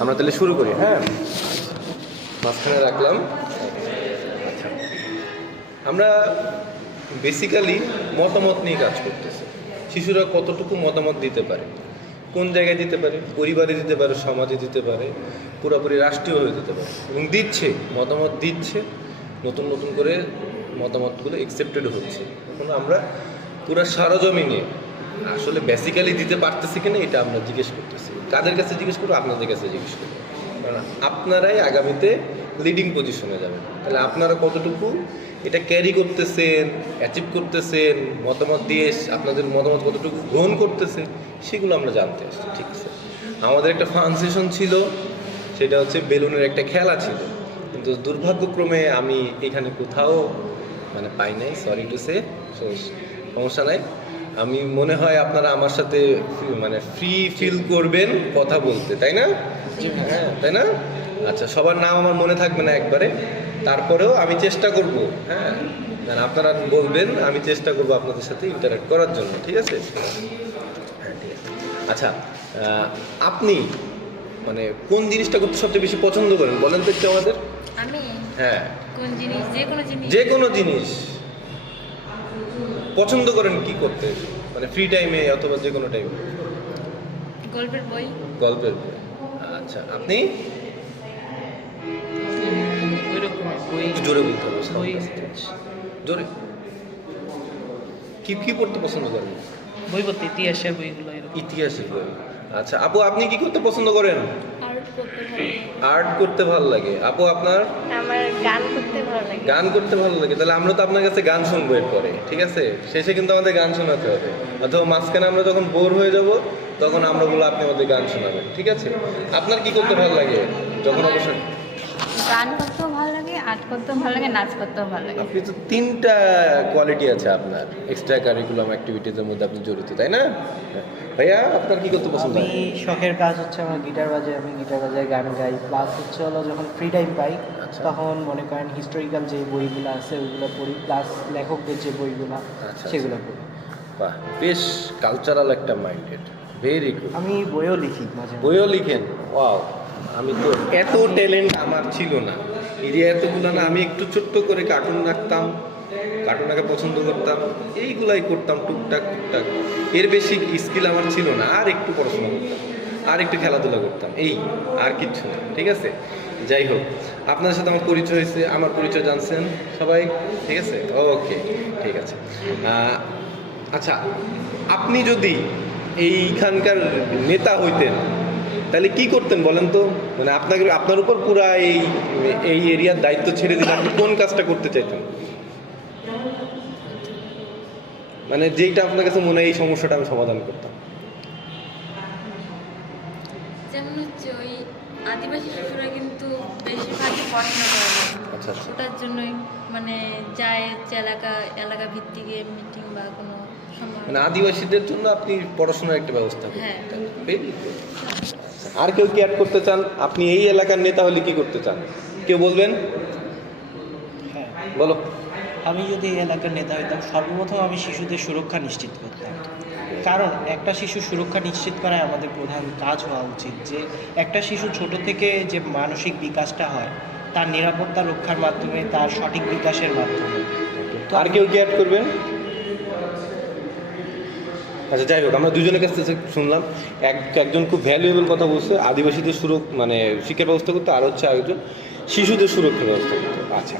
আমরা তাহলে শুরু করি। হ্যাঁ, মাঝখানে রাখলাম। আচ্ছা, আমরা বেসিক্যালি মতামত নিয়ে কাজ করতেছি। শিশুরা কতটুকু মতামত দিতে পারে, কোন জায়গায় দিতে পারে, পরিবারে দিতে পারে, সমাজে দিতে পারে, পুরোপুরি রাষ্ট্রীয় হয়ে দিতে পারে, এবং দিচ্ছে, মতামত দিচ্ছে, নতুন নতুন করে মতামতগুলো অ্যাকসেপ্টেড হচ্ছে। এখন আমরা পুরো সরজমিনে আসলে বেসিক্যালি দিতে পারতেছি কিনা এটা আমরা জিজ্ঞেস করতেছি। কাদের কাছে জিজ্ঞেস করবো? আপনাদের কাছে জিজ্ঞেস করবো, কারণ আপনারাই আগামীতে লিডিং পজিশনে যাবেন। তাহলে আপনারা কতটুকু এটা ক্যারি করতেছেন, অ্যাচিভ করতেছেন, মতামত দিয়ে আপনাদের মতামত কতটুকু গ্রহণ করতেছে, সেগুলো আমরা জানতে আসছি। ঠিক আছে, আমাদের একটা ফান সেশন ছিল, সেটা হচ্ছে বেলুনের একটা খেলা ছিল, কিন্তু দুর্ভাগ্যক্রমে আমি এখানে কোথাও মানে পাই নাই। সরি টু সে, সমস্যা নাই। আমি মনে হয় আপনারা আমার সাথে মানে ফ্রি ফিল করবেন কথা বলতে, তাই না? হ্যাঁ, তাই না? আচ্ছা, সবার নাম আমার মনে থাকবে না একবারে, তারপরেও আমি চেষ্টা করব। হ্যাঁ, মানে আপনারা বলবেন, আমি চেষ্টা করব আপনাদের সাথে ইন্টারাক্ট করার জন্য। ঠিক আছে? হ্যাঁ, ঠিক আছে। আচ্ছা, আপনি মানে কোন জিনিসটা করতে সবচেয়ে বেশি পছন্দ করেন বলেন তো একটু আমাদের। আমি হ্যাঁ, কোন জিনিস, যে কোনো জিনিস, যে কোনো জিনিস পছন্দ করেন কি করতে, মানে ফ্রি টাইমে অথবা যে কোনো টাইমে? গল্পের বই। গল্পের বই। আচ্ছা, আপনি? ওইরকমই বই। একটু জোরে বলতে হবে, বই জোরে। কি কি পড়তে পছন্দ করেন? বই পড়তে, ইতিহাসের বইগুলো এরকম। ইতিহাসের বই। আচ্ছা, আপু আপনি কি করতে পছন্দ করেন? আর্ট করতে ভালো লাগে। আর্ট করতে ভালো লাগে। আপু আপনার? আমার গান করতে ভালো লাগে। গান করতে ভালো লাগে। তাহলে আমরা তো আপনার কাছে গান শুনবো এরপরে, ঠিক আছে? শেষে কিন্তু আমাদের গান শোনাতে হবে, অথবা মাঝখানে আমরা যখন বোর হয়ে যাব তখন আমরা বলবো আপনি আমাদের গান শোনাবেন, ঠিক আছে? আপনার কি করতে ভালো লাগে যখন অবসর? গান করতেও ভালো লাগে, আর্ট করতেও ভালো লাগে, নাচ করতেও ভালো লাগে। আপনি তো তিনটা কোয়ালিটি আছে আপনার এক্সট্রা কারিকুলাম অ্যাক্টিভিটিজের মধ্যে আপনি জড়িত, তাই না? ভাইয়া, আপনার কি করতে পছন্দ? আমি শখের কাজ হচ্ছে আমার গিটার বাজাই, আমি গিটার বাজাই, গান গাই, প্লাস হচ্ছে হলো যখন ফ্রি টাইম পাই আচ্ছা। তখন মনে করেন হিস্টোরিক্যাল যে বইগুলো আছে ওইগুলো পড়ি, প্লাস লেখকদের যে বইগুলো আচ্ছা, সেগুলো পড়ি। বাহ, বেশ কালচারাল একটা মাইন্ডেড, ভেরি গুড। আমি বইও লিখি মাঝে মাঝে। বইও লিখেন? ওয়াও, আমি তো এত ট্যালেন্ট আমার ছিল না, এরিয়া এতগুলো না। আমি একটু ছোট্ট করে কার্টুন রাখতাম, কার্টুন আঁকা পছন্দ করতাম, এইগুলাই করতাম টুকটাক টুকটাক। এর বেশি স্কিল আমার ছিল না। আর একটু পড়াশোনা করতাম, আর একটু খেলাধুলা করতাম, এই আর কিচ্ছু না। ঠিক আছে, যাই হোক, আপনাদের সাথে আমার পরিচয় হয়েছে, আমার পরিচয় জানছেন সবাই, ঠিক আছে? ওকে, ঠিক আছে। আচ্ছা, আপনি যদি এইখানকার নেতা হইতেন তাহলে কি করতেন বলেন তো? মানে আপনাকে, আপনার উপর পুরা এই এরিয়ার দায়িত্ব ছেড়ে দিলে আপনি কোন কাজটা করতে চাইতেন? মানে যেইটা আপনার কাছে মনে হয় এই সমস্যাটা আমি সমাধান করতাম। যেমন হচ্ছে ওই আদিবাসী শিশুরা কিন্তু বেশিরভাগই পড়াশোনা করে না। আচ্ছা, আচ্ছা। ওটার জন্যই মানে যায় হচ্ছে এলাকা ভিত্তিক মিটিং বা কোনো সময়। মানে আদিবাসীদের জন্য আপনি পড়াশোনার একটা ব্যবস্থা হ্যাঁ। করতেন। Very good. আর কেউ কি অ্যাড করতে চান? আপনি এই এলাকার নেতা হলে কি করতে চান? কেউ বলবেন? হ্যাঁ, বলো। আমি যদি এই এলাকার নেতা হইতাম সর্বপ্রথম আমি শিশুদের সুরক্ষা নিশ্চিত করতাম। কারণ একটা শিশু সুরক্ষা নিশ্চিত করাই আমাদের প্রধান কাজ হওয়া উচিত। যে একটা শিশু ছোট থেকে যে মানসিক বিকাশটা হয় তার নিরাপত্তা রক্ষার মাধ্যমে, তার সঠিক বিকাশের মাধ্যমে। তো আর কেউ কি অ্যাড করবেন? আচ্ছা, যাই হোক, আমরা দুজনের কাছ থেকে শুনলাম। একজন খুব ভ্যালুয়েবল কথা বলছে, আদিবাসীদের মানে শিক্ষার ব্যবস্থা করতে, আর হচ্ছে আরেকজন শিশুদের সুরক্ষার ব্যবস্থা করতে। আচ্ছা,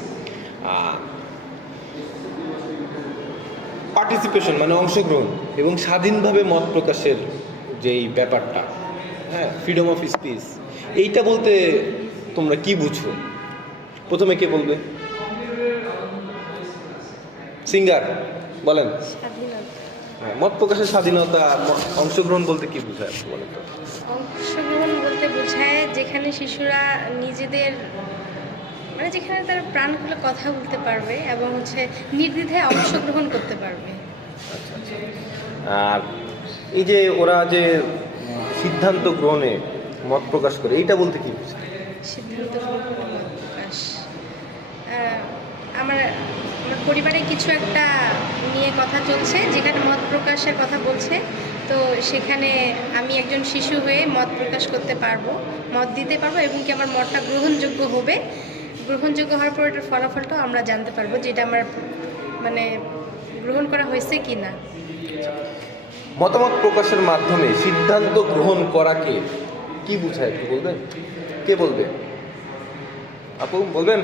পার্টিসিপেশন মানে অংশগ্রহণ এবং স্বাধীনভাবে মত প্রকাশের যেই ব্যাপারটা, হ্যাঁ, ফ্রিডম অফ স্পিচ, এইটা বলতে তোমরা কি বুঝো? প্রথমে কে বলবে? সিঙ্গার বলেন। হ্যাঁ, মত প্রকাশের স্বাধীনতা, অংশগ্রহণ বলতে কি বোঝায় আপনি বলেন তো? অংশগ্রহণ বলতে বোঝায় যেখানে শিশুরা নিজেদের মানে যেখানে তারা প্রাণ খুলে কথা বলতে পারবে এবং হচ্ছে নির্দ্বিধায় অংশগ্রহণ করতে পারবে। আচ্ছা, আচ্ছা। আর এই যে ওরা যে সিদ্ধান্ত গ্রহণে মত প্রকাশ করে, এইটা বলতে কি বোঝায়? সিদ্ধান্ত গ্রহণ করে মত প্রকাশ, আমার আমার পরিবারে কিছু একটা নিয়ে কথা চলছে যেখানে মত প্রকাশের কথা বলছে, তো সেখানে আমি একজন শিশু হয়ে মত প্রকাশ করতে পারবো, মত দিতে পারবো, এবং কি আমার মতটা গ্রহণযোগ্য হবে। গ্রহণযোগ্য হওয়ার পর এটার ফলাফলটাও আমরা জানতে পারবো যে এটা আমার মানে গ্রহণ করা হয়েছে কি না। মতামত প্রকাশের মাধ্যমে সিদ্ধান্ত গ্রহণ করাকে কি বোঝায় একটু বলবেন? কে বলবে? আপু বলবেন?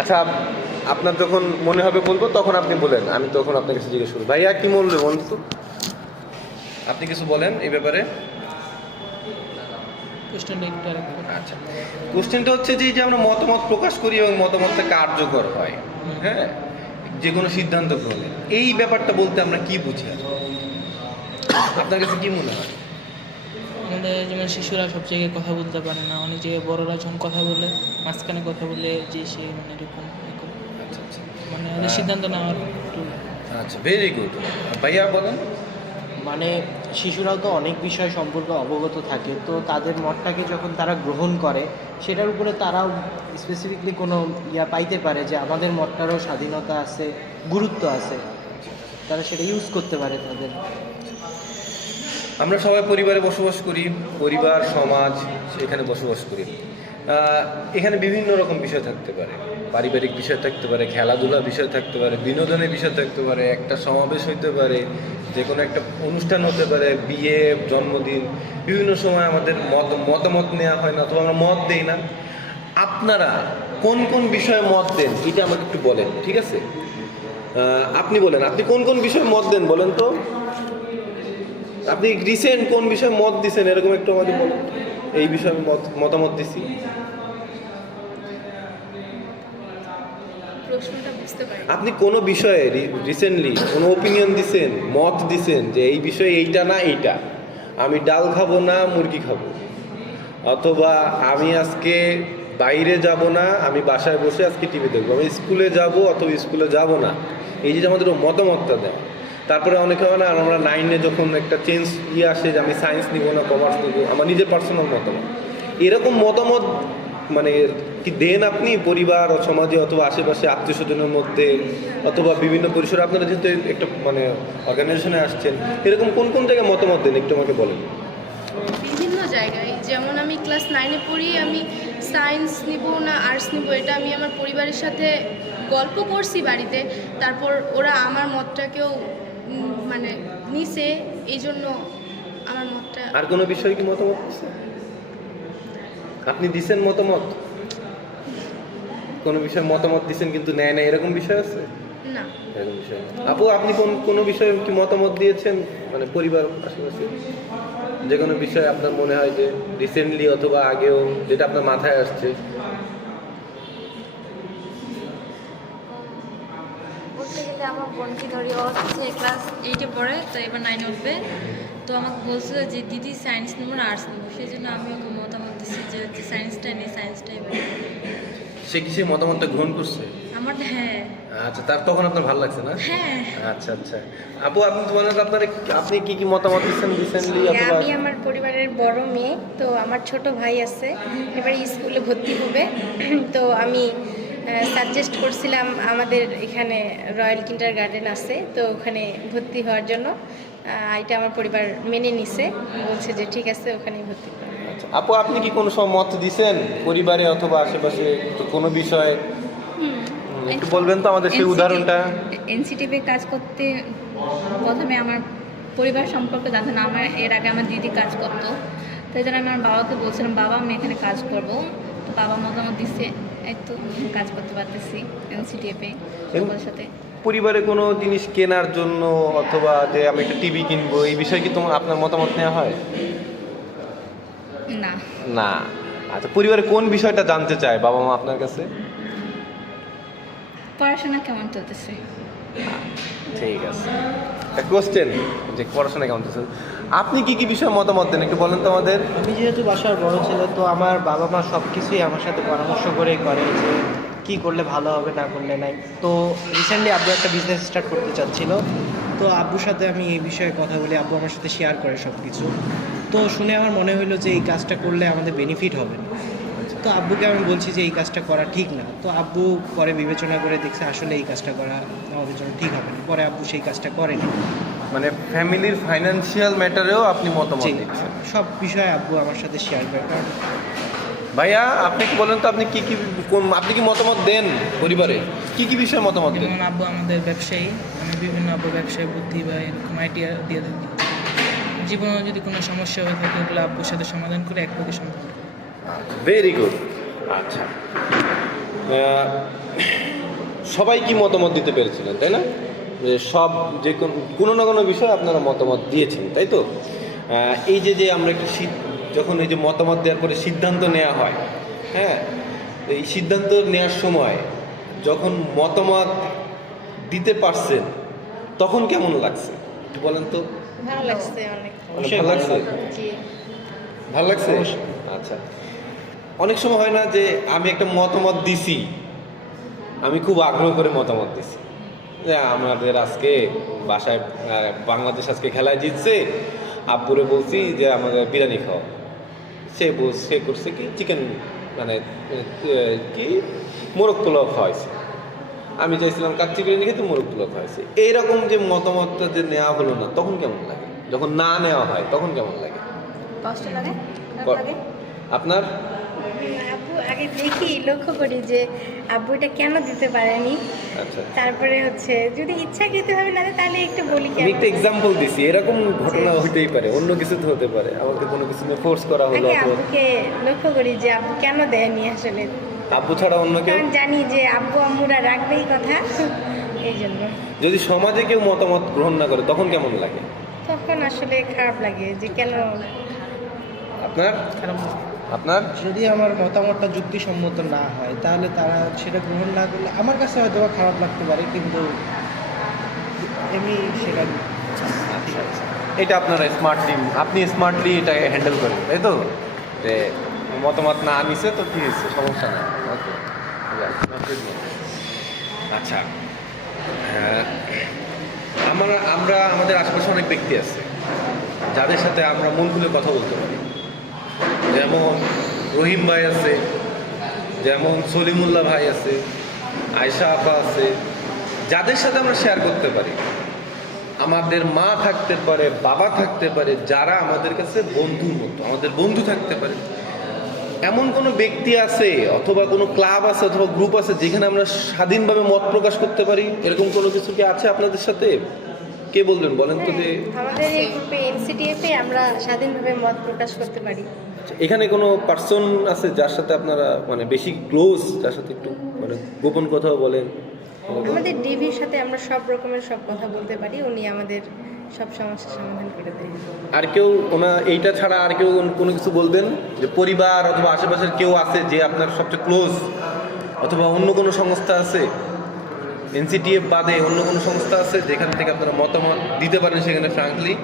আচ্ছা, আপনার যখন মনে হবে বলবো তখন আপনি বলেন, আমি তখন আপনার কাছে জিজ্ঞেস করবো। ভাইয়া কি বলবে বলুন তো, আপনি কিছু বলেন এই ব্যাপারে। আচ্ছা, কোশ্চেনটা হচ্ছে যে আমরা মতামত প্রকাশ করি এবং মতামতটা কার্যকর হয়, হ্যাঁ, যে কোনো সিদ্ধান্ত গ্রহণে, এই ব্যাপারটা বলতে আমরা কি বুঝি? আপনার কাছে কি মনে হয়? আমাদের যেমন শিশুরা সব জায়গায় কথা বলতে পারে না, অনেক জায়গায় বড়রা যখন কথা বলে মাঝখানে কথা বলে যে সে মানে এরকম আচ্ছা আচ্ছা, মানে ওদের সিদ্ধান্ত নেওয়ার একটু আচ্ছা, ভেরি গুড। ভাইয়া বলেন। মানে শিশুরাও তো অনেক বিষয় সম্পর্কে অবগত থাকে, তো তাদের মতটাকে যখন তারা গ্রহণ করে সেটার উপরে তারাও স্পেসিফিকলি কোনো পাইতে পারে যে আমাদের মতটারও স্বাধীনতা আছে, গুরুত্ব আছে, তারা সেটা ইউজ করতে পারে তাদের। আমরা সবাই পরিবারে বসবাস করি, পরিবার সমাজ এখানে বসবাস করি। এখানে বিভিন্ন রকম বিষয় থাকতে পারে, পারিবারিক বিষয় থাকতে পারে, খেলাধুলার বিষয় থাকতে পারে, বিনোদনের বিষয় থাকতে পারে, একটা সমাবেশ হইতে পারে, যে কোনো একটা অনুষ্ঠান হতে পারে, বিয়ে, জন্মদিন, বিভিন্ন সময় আমাদের মতামত নেওয়া হয় না, অথবা আমরা মত দেই না। আপনারা কোন কোন বিষয়ে মত দেন এটা আমাকে একটু বলেন, ঠিক আছে? আপনি বলেন, আপনি কোন কোন বিষয়ে মত দেন বলেন তো। আপনি রিসেন্ট কোন বিষয়ে মত দিছেন এরকম একটু আমাদের বলুন। এই বিষয়ে আমি মতামত দিছি। প্রশ্নটা বুঝতে পারি। আপনি কোনো বিষয়ে রিসেন্টলি কোনো ওপিনিয়ন দিছেন, মত দিছেন যে এই বিষয়ে এইটা না এইটা, আমি ডাল খাবো না মুরগি খাবো, অথবা আমি আজকে বাইরে যাব না, আমি বাসায় বসে আজকে টিভি দেখবো, আমি স্কুলে যাব অথবা স্কুলে যাব না, এই যে আমাদের মতামতটা দেয়। তারপরে অনেকে হয় না, আমরা 9-এ যখন একটা চেঞ্জ আসে যে আমি সায়েন্স নিব না কমার্স নিব, আমার নিজের পার্সোনাল মতামত, এরকম মতামত মানে কি দেন আপনি পরিবার ও সমাজে অথবা আশেপাশে আত্মীয় স্বজনের মধ্যে অথবা বিভিন্ন পরিসরে? আপনারা যেহেতু একটা মানে অর্গানাইজেশনে আসছেন, এরকম কোন কোন জায়গায় মতামত দেন একটু আমাকে বলেন। বিভিন্ন জায়গায়, যেমন আমি ক্লাস 9-এ পড়ি, আমি সায়েন্স নিব না আর্টস নিব, এটা আমি আমার পরিবারের সাথে গল্প করছি বাড়িতে, তারপর ওরা আমার মতটাকেও মানে নিছে, এই জন্য আমার মতটা। আর কোনো বিষয়ে কি মতামত দিচ্ছেন আপনি? দিছেন মতামত, কোনো বিষয়ে মতামত দিছেন কিন্তু নেয় না, এরকম বিষয় আছে না? এরকম বিষয়। আপু আপনি কোনো বিষয়ে কি মতামত দিয়েছেন, মানে পরিবার আশেপাশে যে কোনো বিষয়ে আপনার মনে হয় যে রিসেন্টলি অথবা আগেও যেটা আপনার মাথায় আসছে? বলতে গেলে আমার বোনকে ধরি, ও হচ্ছে ক্লাস 8-এ পড়ে, তো এবার 9-এ উঠবে। তো আমাকে বলছিল যে দিদি সায়েন্স নেবো না আর্টস নেবো, সেই জন্য আমি ওকে মতামত দিচ্ছি যে সায়েন্সটাই নেই, সায়েন্সটাই ভালো। সে কি সেই মতামতটা গ্রহণ করছে? আমার হ্যাঁ। আচ্ছা, তার তখন আপনার ভালো লাগছে না? হ্যাঁ। আচ্ছা আচ্ছা, আপু আপনি বলেন আপনি কি কি মতামত দিচ্ছেন রিসেন্টলি অথবা? আমি আমার পরিবারের বড় মেয়ে, তো আমার ছোট ভাই আছে, এবারে স্কুলে ভর্তি হবে। তো আমি সাজেস্ট করছিলাম আমাদের এখানে রয়্যাল কিন্ডারগার্টেন আছে, তো ওখানে ভর্তি হওয়ার জন্য এটা আমার পরিবার মেনে নিছে, বলছে যে ঠিক আছে ওখানেই ভর্তি করো। আচ্ছা, আপু আপনি কি কোনো সময় মত দিছেন পরিবারে অথবা আশেপাশে কোনো বিষয়ে? একটু বলবেন তো আমাদের সেই উদাহরণটা। এনসিটিভি কাজ করতে প্রথমে আমার পরিবার সম্পর্কে জানতো না, আমার এর আগে আমার দিদি কাজ করতো, তাই জন্য আমি আমার বাবাকে বলছিলাম বাবা আমি এখানে কাজ করব, তো বাবা মতামত দিচ্ছে, এই তো কাজ করতে পারতেছি এনসিটিভি সবার সাথে। পরিবারে কোনো জিনিস কেনার জন্য অথবা যে আমি একটা টিভি কিনবো, এই বিষয়ে কি তোমার আপনার মতামত নেওয়া হয়? না না। আচ্ছা, পরিবারে কোন বিষয়টা জানতে চায় বাবা মা আপনার কাছে? পড়াশোনা কেমন চলতেছে। ঠিক আছে, একটা কোশ্চেন যে পড়াশোনা কেমন চলছে, আপনি কি কি বিষয়ে মতামত দেন একটু বলেন তো আমাদের। আমি যেহেতু বাসার বড় ছেলে, তো আমার বাবা মা সব কিছুই আমার সাথে পরামর্শ করেই করে যে কী করলে ভালো হবে না করলে নাই। তো রিসেন্টলি আব্বু একটা বিজনেস স্টার্ট করতে চাচ্ছিল, তো আব্বুর সাথে আমি এই বিষয়ে কথা বলি, আব্বু আমার সাথে শেয়ার করে সব কিছু। তো শুনে আমার মনে হলো যে এই কাজটা করলে আমাদের বেনিফিট হবে। আচ্ছা, তো আব্বুকে আমি বলছি যে এই কাজটা করা ঠিক না, তো আব্বু পরে বিবেচনা করে দেখছে আসলে এই কাজটা করা আমাদের জন্য ঠিক হবে না, পরে আব্বু সেই কাজটা করেনি। মানে ফ্যামিলির ফাইন্যান্সিয়াল ম্যাটারেও আপনি মতামত জি, দিচ্ছেন। সব বিষয়ে আব্বু আমার সাথে শেয়ার করে। কারণ ভাইয়া আপনি কি বলেন তো, আপনি কি কি আপনি কি মতামত দেন পরিবারে, কি কি বিষয়ে মতামত দেন? যেমন আব্বু আমাদের ব্যবসায়ী, আমি বিভিন্ন আব্বু ব্যবসায়ী বুদ্ধি বা এরকম আইডিয়া দিয়ে থাকি। জীবনে যদি কোনো সমস্যা হয়ে থাকে ওগুলো আব্বুর সাথে সমাধান করে এক পক্ষে সমাধান করি। Very good. আচ্ছা, সবাই কি মতামত দিতে পেরেছিলেন, তাই না? যে সব যে কোনো না কোনো বিষয়ে আপনারা মতামত দিয়েছেন, তাই তো? এই যে যে আমরা একটু যখন এই যে মতামত দেওয়ার পরে সিদ্ধান্ত নেওয়া হয়, হ্যাঁ, এই সিদ্ধান্ত নেওয়ার সময় যখন মতামত দিতে পারছেন তখন কেমন লাগছে একটু বলেন তো? ভালো লাগছে অনেক। ভালো লাগছে? জি। ভালো লাগছে? আচ্ছা, অনেক সময় হয় না যে আমি একটা মতামত দিছি, আমি খুব আগ্রহ করে মতামত দিছি যে আমাদের আজকে বাসায় বাংলাদেশ আজকে খেলায় জিতছে, আব্বুরে বলছি যে আমাদের বিরিয়ানি খাও, সে করছে কি চিকেন মানে কি মোরগ পোলাও খাওয়াইছে, আমি চাইছিলাম কাচ্চি বিরিয়ানি খেতে, মোরগ পোলাও খাওয়াইছে। এইরকম যে মতামতটা যে নেওয়া হলো না তখন কেমন লাগে? যখন না নেওয়া হয় তখন কেমন লাগে? কষ্ট লাগে, খারাপ ক- লাগে। আপনার? আব্বু আগে দেখি, লক্ষ্য করি যে আব্বু এটা কেন দিতে পারেনি। আচ্ছা, তারপরে হচ্ছে যদি ইচ্ছাকৃত ভাবে না দেয় তাহলে একটু বলি আমি কেন। একটা এক্সাম্পল দিছি, এরকম ঘটনা হইতেই পারে, অন্য কিছু তো হতে পারে, আমাকে কোনো কিছু নিয়ে ফোর্স করা হলো আগে অথবা আব্বুকে লক্ষ্য করি যে আব্বু কেন দেয়নি আসলে। আব্বু ছাড়া অন্য কেউ। কারণ জানি যে আব্বু আম্মুরা রাখবেই কথা, এই জন্য। যদি সমাজে কেউ মতামত গ্রহণ না করে তখন কেমন লাগে? তখন আসলে খারাপ লাগে যে কেন। আপনার? খারাপ লাগে। আপনার? যদি আমার মতামতটা যুক্তিসম্মত না হয় তাহলে তারা সেটা গ্রহণ না করলে আমার কাছে হয়তো বা খারাপ লাগতে পারে, কিন্তু এমনি সেটা এটা আপনারা স্মার্টলি, আপনি স্মার্টলি এটা হ্যান্ডেল করেন, তাই তো? যে মতামত না আনিছে তো ঠিক আছে, সমস্যা নেই। ওকে, আচ্ছা, আমরা আমাদের আশেপাশে অনেক ব্যক্তি আছে যাদের সাথে আমরা মন খুলে কথা বলতে পারি, যেমন রহিম ভাই আছে, যেমন সলিমুল্লাহ ভাই আছে, আয়শা আপা আছে, যাদের সাথে আমরা শেয়ার করতে পারি। আমাদের মা থাকতে পারে, বাবা থাকতে পারে, যারা আমাদের কাছে বন্ধুর মতো, আমাদের বন্ধু থাকতে পারে। এমন কোনো ব্যক্তি আছে অথবা কোনো ক্লাব আছে অথবা গ্রুপ আছে যেখানে আমরা স্বাধীনভাবে মত প্রকাশ করতে পারি, এরকম কোনো কিছু কি আছে আপনাদের সাথে? কে বলবেন, বলেন তো? যে আমাদের এই গ্রুপে এনসিটিএফে আমরা স্বাধীনভাবে মত প্রকাশ করতে পারি। এখানে কোনো পার্সন আছে যার সাথে আপনারা মানে বেশি ক্লোজ, যার সাথে একটু মানে গোপন কথাও বলেন? আমাদের ডিভির সাথে আমরা সব রকমের সব কথা বলতে পারি, উনি আমাদের সব সমস্যার সমাধান করে দেয়। আর কেউ এইটা ছাড়া আর কেউ কোনো কিছু বলবেন, যে পরিবার অথবা আশেপাশের কেউ আছে যে আপনার সবচেয়ে ক্লোজ, অথবা অন্য কোনো সংস্থা আছে এনসিটিএফ বাদে অন্য কোনো সংস্থা আছে যেখান থেকে আপনারা মতামত দিতে পারেন সেখানে ফ্রাঙ্কলি?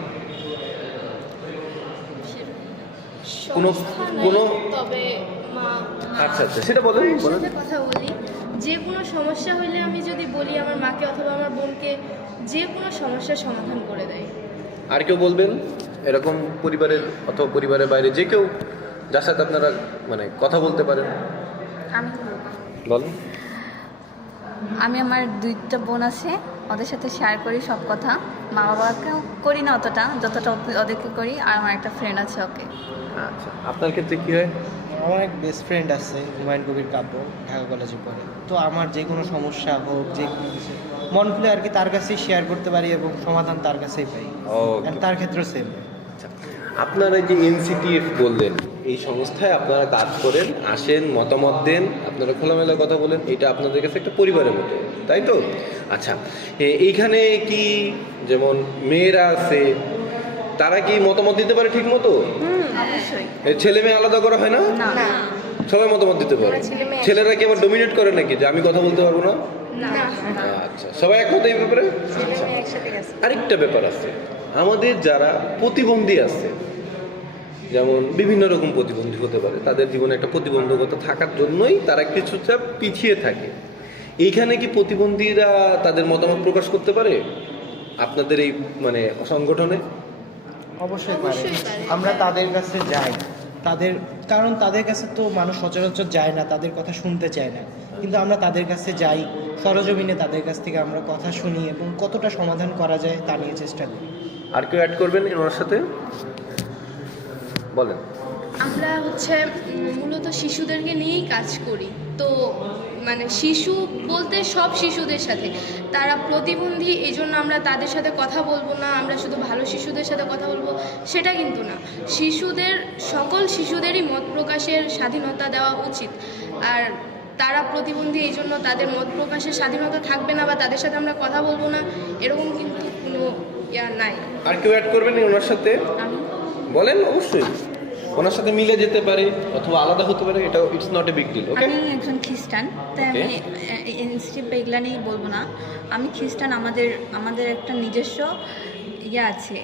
কোনো তবে মা আচ্ছা আচ্ছা, সেটা বলেন মায়ের বলেন। সাথে কথা বলি, যে কোনো সমস্যা হলে আমি যদি বলি আমার মাকে অথবা আমার বোনকে, যে কোনো সমস্যার সমাধান করে দেয়। আর কেউ বলবেন এরকম পরিবারের অথবা পরিবারের বাইরে যে কেউ যার সাথে আপনারা মানে কথা বলতে পারেন? আমি বলেন। আমি আমার দুইটা বোন আছে, ওদের সাথে শেয়ার করি সব কথা। মা বাবাকেও করি না অতটা, যতটা ওদেরকে করি। আর আমার একটা ফ্রেন্ড আছে, ওকে। আচ্ছা, আপনার ক্ষেত্রে কি হয়? আমার এক বেস্ট ফ্রেন্ড আছে, হুমায়ুন কবির কাব্য, ঢাকা কলেজে পড়ে। তো আমার যে কোনো সমস্যা হোক, যে কোনো কিছু মন খুলে আর কি তার কাছেই শেয়ার করতে পারি এবং সমাধান তার কাছেই পাই। ওকে। And তার ক্ষেত্রেও সেম। আচ্ছা, আপনারা যে এনসিটিএফ বললেন, এই সংস্থায় আপনারা কাজ করেন, আসেন, মতামত দেন, আপনারা খোলামেলা কথা বলেন, এটা আপনাদের কাছে একটা পরিবারের মতো, তাই তো? আচ্ছা, এইখানে কি যেমন মেয়েরা আছে তারা কি মতামত দিতে পারে ঠিক মতো? অবশ্যই ছেলে মেয়ে আলাদা করা হয় না? না। না, সবাই মতামত দিতে পারে। আমরা ছেলে মেয়ে ছেলেরা কি আবার ডমিনেট করে নাকি যে আমি কথা বলতে পারবো না? না, আচ্ছা, সবাই একমত এই ব্যাপারে? ছেলে মেয়ে একসাথে গেছে। আরেকটা ব্যাপার আছে, আমাদের যারা প্রতিবন্ধী আছে, যেমন বিভিন্ন রকম প্রতিবন্ধী হতে পারে, তাদের জীবনে একটা প্রতিবন্ধকতা থাকার জন্যই তারা কিছুটা পিছিয়ে থাকে। এইখানে কি প্রতিবন্ধীরা তাদের মতামত প্রকাশ করতে পারে আপনাদের এই মানে সংগঠনে? অবশ্যই পারে। অবশ্যই পারে। আমরা তাদের কাছে যাই, তাদের কারণ তাদের কাছে তো মানুষ সচরাচর যায় না, তাদের কথা শুনতে চায় না, কিন্তু আমরা তাদের কাছে যাই, সরজমিনে তাদের কাছ থেকে আমরা কথা শুনি এবং কতটা সমাধান করা যায় তা নিয়ে চেষ্টা করি। আর কেউ অ্যাড করবেন ওনার সাথে? বলেন। আমরা হচ্ছে মূলত শিশুদেরকে নিয়েই কাজ করি। তো মানে শিশু বলতে সব শিশুদের সাথে, তারা প্রতিবন্ধী এই জন্য আমরা তাদের সাথে কথা বলবো না, আমরা শুধু ভালো শিশুদের সাথে কথা বলবো সেটা কিন্তু না। শিশুদের, সকল শিশুদেরই মত প্রকাশের স্বাধীনতা দেওয়া উচিত। আর তারা প্রতিবন্ধী এই জন্য তাদের মত প্রকাশের স্বাধীনতা থাকবে না বা তাদের সাথে আমরা কথা বলবো না, এরকম কিন্তু কোনো নাই। আর কেউ অ্যাড করবেন ওনার সাথে? আমি বলেন। অবশ্যই ওনার সাথে মিলে যেতে পারে অথবা আলাদা হতে পারে, এটা it's not a big deal. Okay, আমি একজন খ্রিস্টান, তাই আমি ইনস্টিটিউট বা এগুলা নিয়ে বলবো না। আমি খ্রিস্টান, আমাদের একটা নিজস্ব ইয়ে আছে,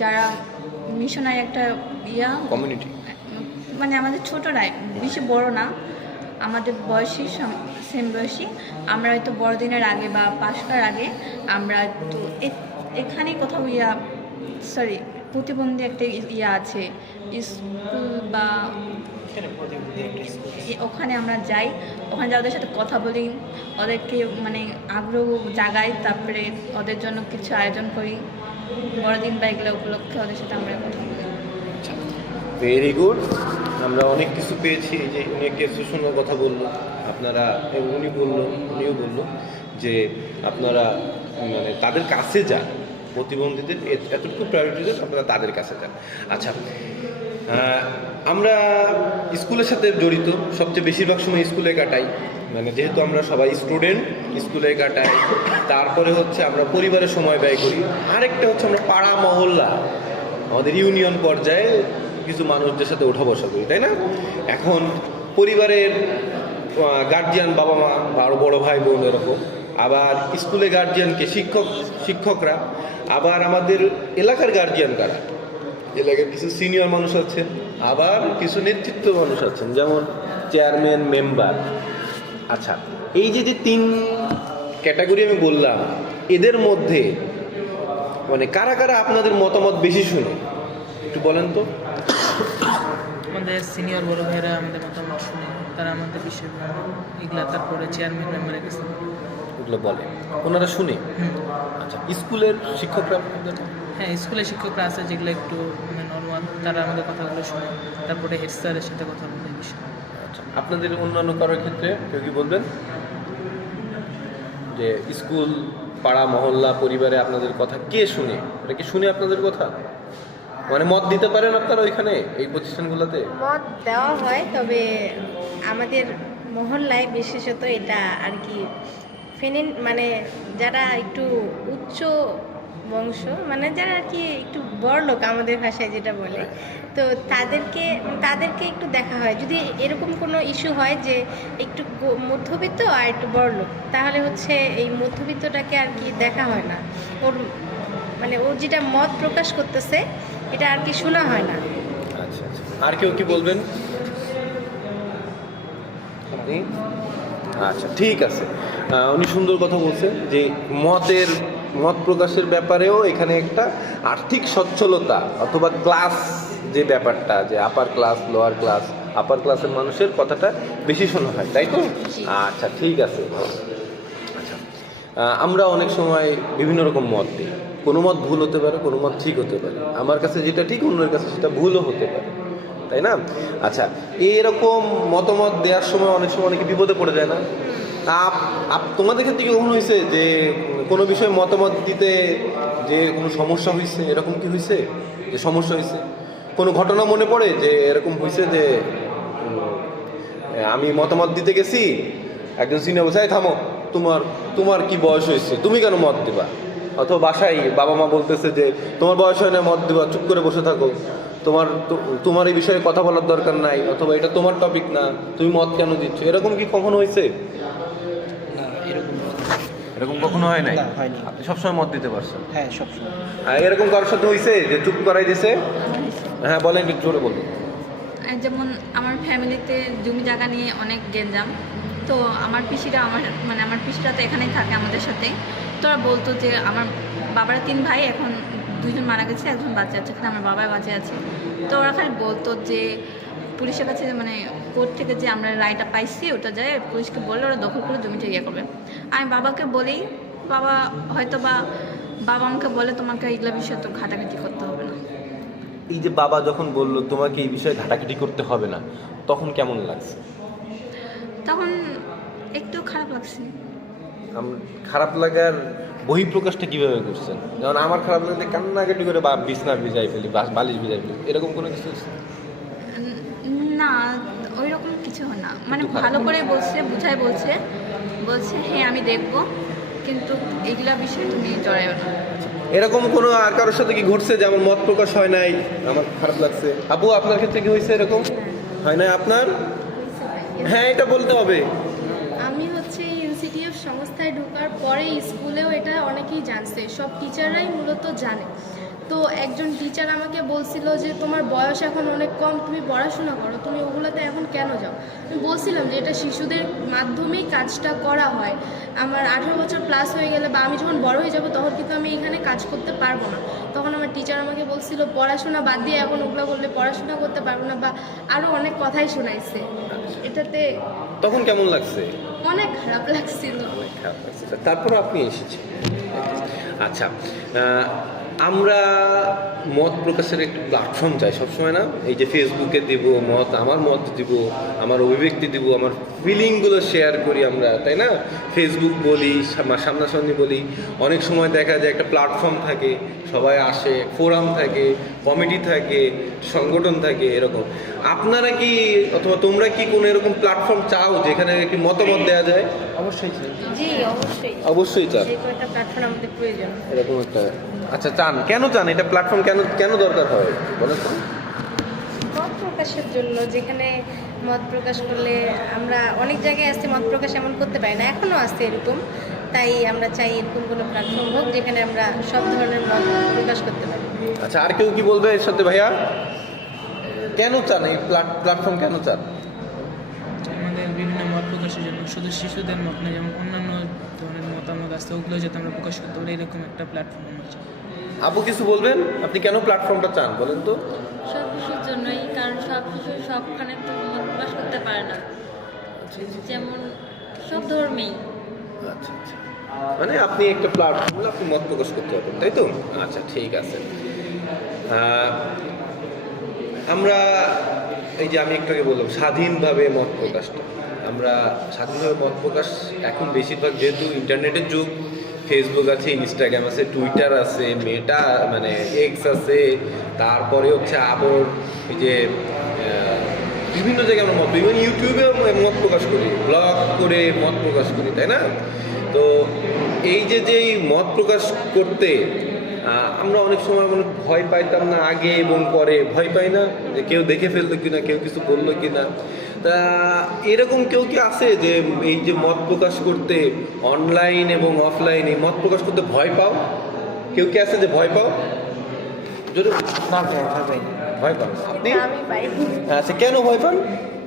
যারা মিশনারি একটা কমিউনিটি, মানে আমাদের ছোটরাই, বেশি বড় না, আমাদের বয়সী সেম বয়সী, আমরা হয়তো বড়দিনের আগে বা পাশকার আগে আমরা তো এখানেই কোথাও প্রতিবন্ধী একটা আছে স্কুল বা ওখানে আমরা যাই, ওখানে ওদের সাথে কথা বলি, ওদেরকে মানে আগ্রহ জাগাই, তারপরে ওদের জন্য কিছু আয়োজন করি বড়দিন বা এগুলো উপলক্ষে ওদের সাথে আমরা কথা বলি। Very good. আমরা অনেক কিছু পেয়েছি। এই যে উনি একটা অ্যাসোসিয়েশনের কথা বললো, আপনারা, উনিও বললো যে আপনারা মানে তাদের কাছে যান, প্রতিবন্ধীদের এতটুকু প্রায়োরিটি দেন, আপনারা তাদের কাছে যান। আচ্ছা, আমরা স্কুলের সাথে জড়িত, সবচেয়ে বেশিরভাগ সময় স্কুলে কাটাই, মানে যেহেতু আমরা সবাই স্টুডেন্ট, স্কুলে কাটাই। তারপরে হচ্ছে আমরা পরিবারের সময় ব্যয় করি। আরেকটা হচ্ছে আমরা পাড়া মহল্লা, আমাদের ইউনিয়ন পর্যায়ে কিছু মানুষদের সাথে ওঠা বসা করি, তাই না? এখন পরিবারের গার্জিয়ান, বাবা মা বা আরও বড়ো ভাই বোন এরকম, আবার স্কুলে গার্জিয়ানকে শিক্ষকরা, আবার আমাদের এলাকার গার্জিয়ান কারা, এলাকার কিছু সিনিয়র মানুষ আছেন, আবার কিছু নেতৃত্ব মানুষ আছেন, যেমন চেয়ারম্যান, মেম্বার। আচ্ছা, এই যে তিন ক্যাটাগরি আমি বললাম, এদের মধ্যে মানে কারা কারা আপনাদের মতামত বেশি শুনে একটু বলেন তো? আমাদের সিনিয়র বড় ভাইরা আমাদের মতামত শুনে, তারা আমাদের বিষয় এগুলা, তারপরে চেয়ারম্যান মেম্বারের কাছে ওগুলো বলে, ওনারা শুনে। আচ্ছা, স্কুলের শিক্ষকরা আপনাদের? হ্যাঁ, স্কুলের শিক্ষকরা আছে যেগুলো একটু মানে নর্মাল, তারা আমাদের কথাগুলো শুনে, তারপরে হেড স্যারের সাথে কথা বলে এই বিষয়ে। আচ্ছা, আপনাদের অন্যান্য কারোর ক্ষেত্রে কেউ কি বলবেন যে স্কুল, পাড়া মহল্লা, পরিবারে আপনাদের কথা কে শুনে? এটা কি শুনে আপনাদের কথা? মানে মত দিতে পারেন আপনারা ওইখানে, এই প্রতিষ্ঠানগুলোতে? মত দেওয়া হয়, তবে আমাদের মহল্লায় বিশেষত এটা আর কি মানে যারা একটু উচ্চ বংশ, মানে যারা আর কি একটু বড় লোক আমাদের ভাষায় যেটা বলে, তো তাদেরকে একটু দেখা হয়। যদি এরকম কোনো ইস্যু হয় যে একটু মধ্যবিত্ত আর একটু বড় লোক, তাহলে হচ্ছে এই মধ্যবিত্তটাকে আর কি দেখা হয় না, ওর যেটা মত প্রকাশ করতেছে এটা আর কি শোনা হয় না। আচ্ছা আচ্ছা, আর কেউ কি বলবেন? আচ্ছা, ঠিক আছে। উনি সুন্দর কথা বলছেন যে মত প্রকাশের ব্যাপারেও এখানে একটা আর্থিক সচ্ছলতা অথবা ক্লাস যে ব্যাপারটা, যে আপার ক্লাস, লোয়ার ক্লাস, আপার ক্লাসের মানুষের কথাটা বেশি শোনা হয়, তাই তো? আচ্ছা, ঠিক আছে। আচ্ছা, আমরা অনেক সময় বিভিন্ন রকম মত দিই, কোনো মত ভুল হতে পারে, কোনো মত ঠিক হতে পারে, আমার কাছে যেটা ঠিক অন্যের কাছে সেটা ভুলও হতে পারে, তাই না? আচ্ছা, এরকম মতামত দেওয়ার সময় অনেক সময় অনেকে বিপদে পড়ে যায় না? তোমাদের ক্ষেত্রে কি কখনো হয়েছে যে কোনো বিষয়ে মতামত দিতে যে কোনো সমস্যা হয়েছে? এরকম কি হয়েছে যে সমস্যা হয়েছে? কোনো ঘটনা মনে পড়ে যে এরকম হয়েছে যে আমি মতামত দিতে গেছি, একজন সিনিয়র বলছে, থামো, তোমার কি বয়স হয়েছে, তুমি কেন মত দিবা? অথবা বাসায় বাবা মা বলতেছে যে তোমার বয়স হয় না মত দিবা, চুপ করে বসে থাকো, তোমার এই বিষয়ে কথা বলার দরকার নাই, অথবা এটা তোমার টপিক না, তুমি মত কেন দিচ্ছ? এরকম কি কখনো হয়েছে? না, এরকম কখনো হয় নাই? না, হয়নি। আপনি সবসময় মত দিতে পারছেন? হ্যাঁ, সবসময়। এরকম কারোর সাথে হয়েছে যে চুপ করাই দিছে? হ্যাঁ, বলেন, একটু জোরে বলুন। যেমন আমার ফ্যামিলিতে জমি জায়গা নিয়ে অনেক গেঞ্জাম, তো আমার পিসিরা তো এখানেই থাকে আমাদের সাথে। তো ওরা বলতো যে আমার বাবার 3 ভাই, এখন 2জন মারা গেছে, একজন বাচ্চা আছে, এখানে আমার বাবা বাচ্চা আছে। তো ওরা খালি বলতো যে পুলিশের কাছে মানে কোর্ট থেকে যে আমরা রায়টা পাইছি ওটা যায় পুলিশকে বললে ওরা দখল করে জমিটা ইয়ে করবে। আমি বাবাকে বলি, বাবা হয়তো বা বাবা আমাকে বলে তোমাকে এইগুলা বিষয়ে তো ঘাটাঘাটি করতে হবে না। এই যে বাবা যখন বললো তোমাকে এই বিষয়ে ঘাটাঘাটি করতে হবে না, তখন কেমন লাগছে? তখন একটু খারাপ লাগছে। খারাপ লাগার বহিঃপ্রকাশটা কিভাবে করছেন? যেমন আমার খারাপ লাগলে কান্নাকাটি করে বা বিছনা ভিজাই ফেলি, বালিশ ভিজাই ফেলি, এরকম কোনো কিছু? না, ওই রকম কিছু না, মানে একটু খারাপ। ভালো করে বলছে, বুঝাই বলছে হ্যাঁ আমি দেখবো, কিন্তু এগুলা বিষয়ে তুমি জড়াইও না। এরকম কোনো আর কারোর সাথে কি ঘটছে যেমন মত প্রকাশ হয় নাই, আমার খারাপ লাগছে? আপু আপনার ক্ষেত্রে কি হয়েছে এরকম? হয় নাই আপনার? হ্যাঁ, এটা বলতে হবে। আমি হচ্ছে ইনসিটিএফ সংস্থায় ঢোকার পরে স্কুলেও এটা অনেকেই জানছে, সব টিচাররাই মূলত জানে। তো একজন টিচার আমাকে বলছিল যে তোমার বয়স এখন অনেক কম, তুমি পড়াশোনা করো, তুমি ওগুলোতে এখন কেন যাও? আমি বলছিলাম যে এটা শিশুদের মাধ্যমেই কাজটা করা হয়, আমার 18 বছর প্লাস হয়ে গেলে বা আমি যখন বড় হয়ে যাব তখন কিন্তু আমি এখানে কাজ করতে পারবো না। তখন আমার টিচার আমাকে বলছিল পড়াশোনা বাদ দিয়ে এখন ওগুলো করলে পড়াশোনা করতে পারবো না, বা আরও অনেক কথাই শোনাইছে। এটাতে তখন কেমন লাগছে? অনেক খারাপ লাগছিল। খারাপ লাগছে। তারপর আপনি এসেছেন। আচ্ছা, আমরা মত প্রকাশের একটি প্ল্যাটফর্ম চাই সবসময় না? এই যে ফেসবুকে দিব মত, আমার মত দিব, আমার অভিব্যক্তি দিব, আমার ফিলিংগুলো শেয়ার করি আমরা, তাই না? ফেসবুক বলি, সামনাসামনি বলি, অনেক সময় দেখা যায় একটা প্ল্যাটফর্ম থাকে, সবাই আসে, ফোরাম থাকে, কমিটি থাকে, সংগঠন থাকে, এরকম। আপনারা কি অথবা তোমরা কি কোনো এরকম প্ল্যাটফর্ম চাও যেখানে একটি মতামত দেওয়া যায়? অবশ্যই চাই। জি অবশ্যই, অবশ্যই চান যে কোনো একটা প্ল্যাটফর্ম আমাদের প্রয়োজন। এরকম একটা। আচ্ছা, চান কেন চান এটা প্ল্যাটফর্ম কেন দরকার হয় বলেন তো? মত প্রকাশের জন্য, যেখানে মত প্রকাশ করলে আমরা অনেক জায়গায় আসছি মত প্রকাশ এমন করতে পারি না, এখনও আছে এরকম। তাই আমরা চাই এরকম কোনো প্ল্যাটফর্ম হোক যেখানে আমরা সব ধরনের মত প্রকাশ করতে পারি। আচ্ছা, আর কেউ কি বলবে এর সাথে? ভাইয়া কেন চান এই প্ল্যাটফর্ম কেন চান? আমাদের বিভিন্ন মত প্রকাশের জন্য শুধু শিশুদের মত না, যেমন অন্যান্য ধরনের মতামত আছে ওগুলো যাতে আমরা প্রকাশ করতে পারি, এরকম একটা প্ল্যাটফর্ম আমরা চাই। আপু কিছু বলবেন? আপনি কেন প্ল্যাটফর্মটা চান বলেন তো? সব শিশুর জন্যই, কারণ সব শিশু সবখানে তো মত প্রকাশ করতে পারে না, যেমন সব ধর্মেই। আচ্ছা আচ্ছা, মানে আপনি একটা প্ল্যাটফর্ম আপনি মত প্রকাশ করতে পারবেন, তাই তো? আচ্ছা, ঠিক আছে। আমরা এই যে আমি একটু আগে বললাম স্বাধীনভাবে মত প্রকাশটা, আমরা স্বাধীনভাবে মত প্রকাশ এখন বেশিরভাগ যেহেতু ইন্টারনেটের যুগ, ফেসবুক আছে, ইনস্টাগ্রাম আছে, টুইটার আছে, মেটা মানে এক্স আছে, তারপরে হচ্ছে আবার এই যে বিভিন্ন জায়গায় আমরা ইভেন ইউটিউবেও মত প্রকাশ করি, ব্লগ করে মত প্রকাশ করি, তাই না? তো এই যে মত প্রকাশ করতে আমরা অনেক সময় মনে ভয় পাইতাম না আগে এবং পরে? ভয় পাই না যে কেউ দেখে ফেললো কিনা, কেউ কিছু বললো কিনা? তা এরকম কেউ কি আছে যে এই যে মত প্রকাশ করতে অনলাইন এবং অফলাইন এই মত প্রকাশ করতে ভয় পাও? কেউ কি আছে যে ভয় পাও? যদি না ভাই, ভয় পান আপনি? আমি পাই। আচ্ছা, কেন ভয় পান?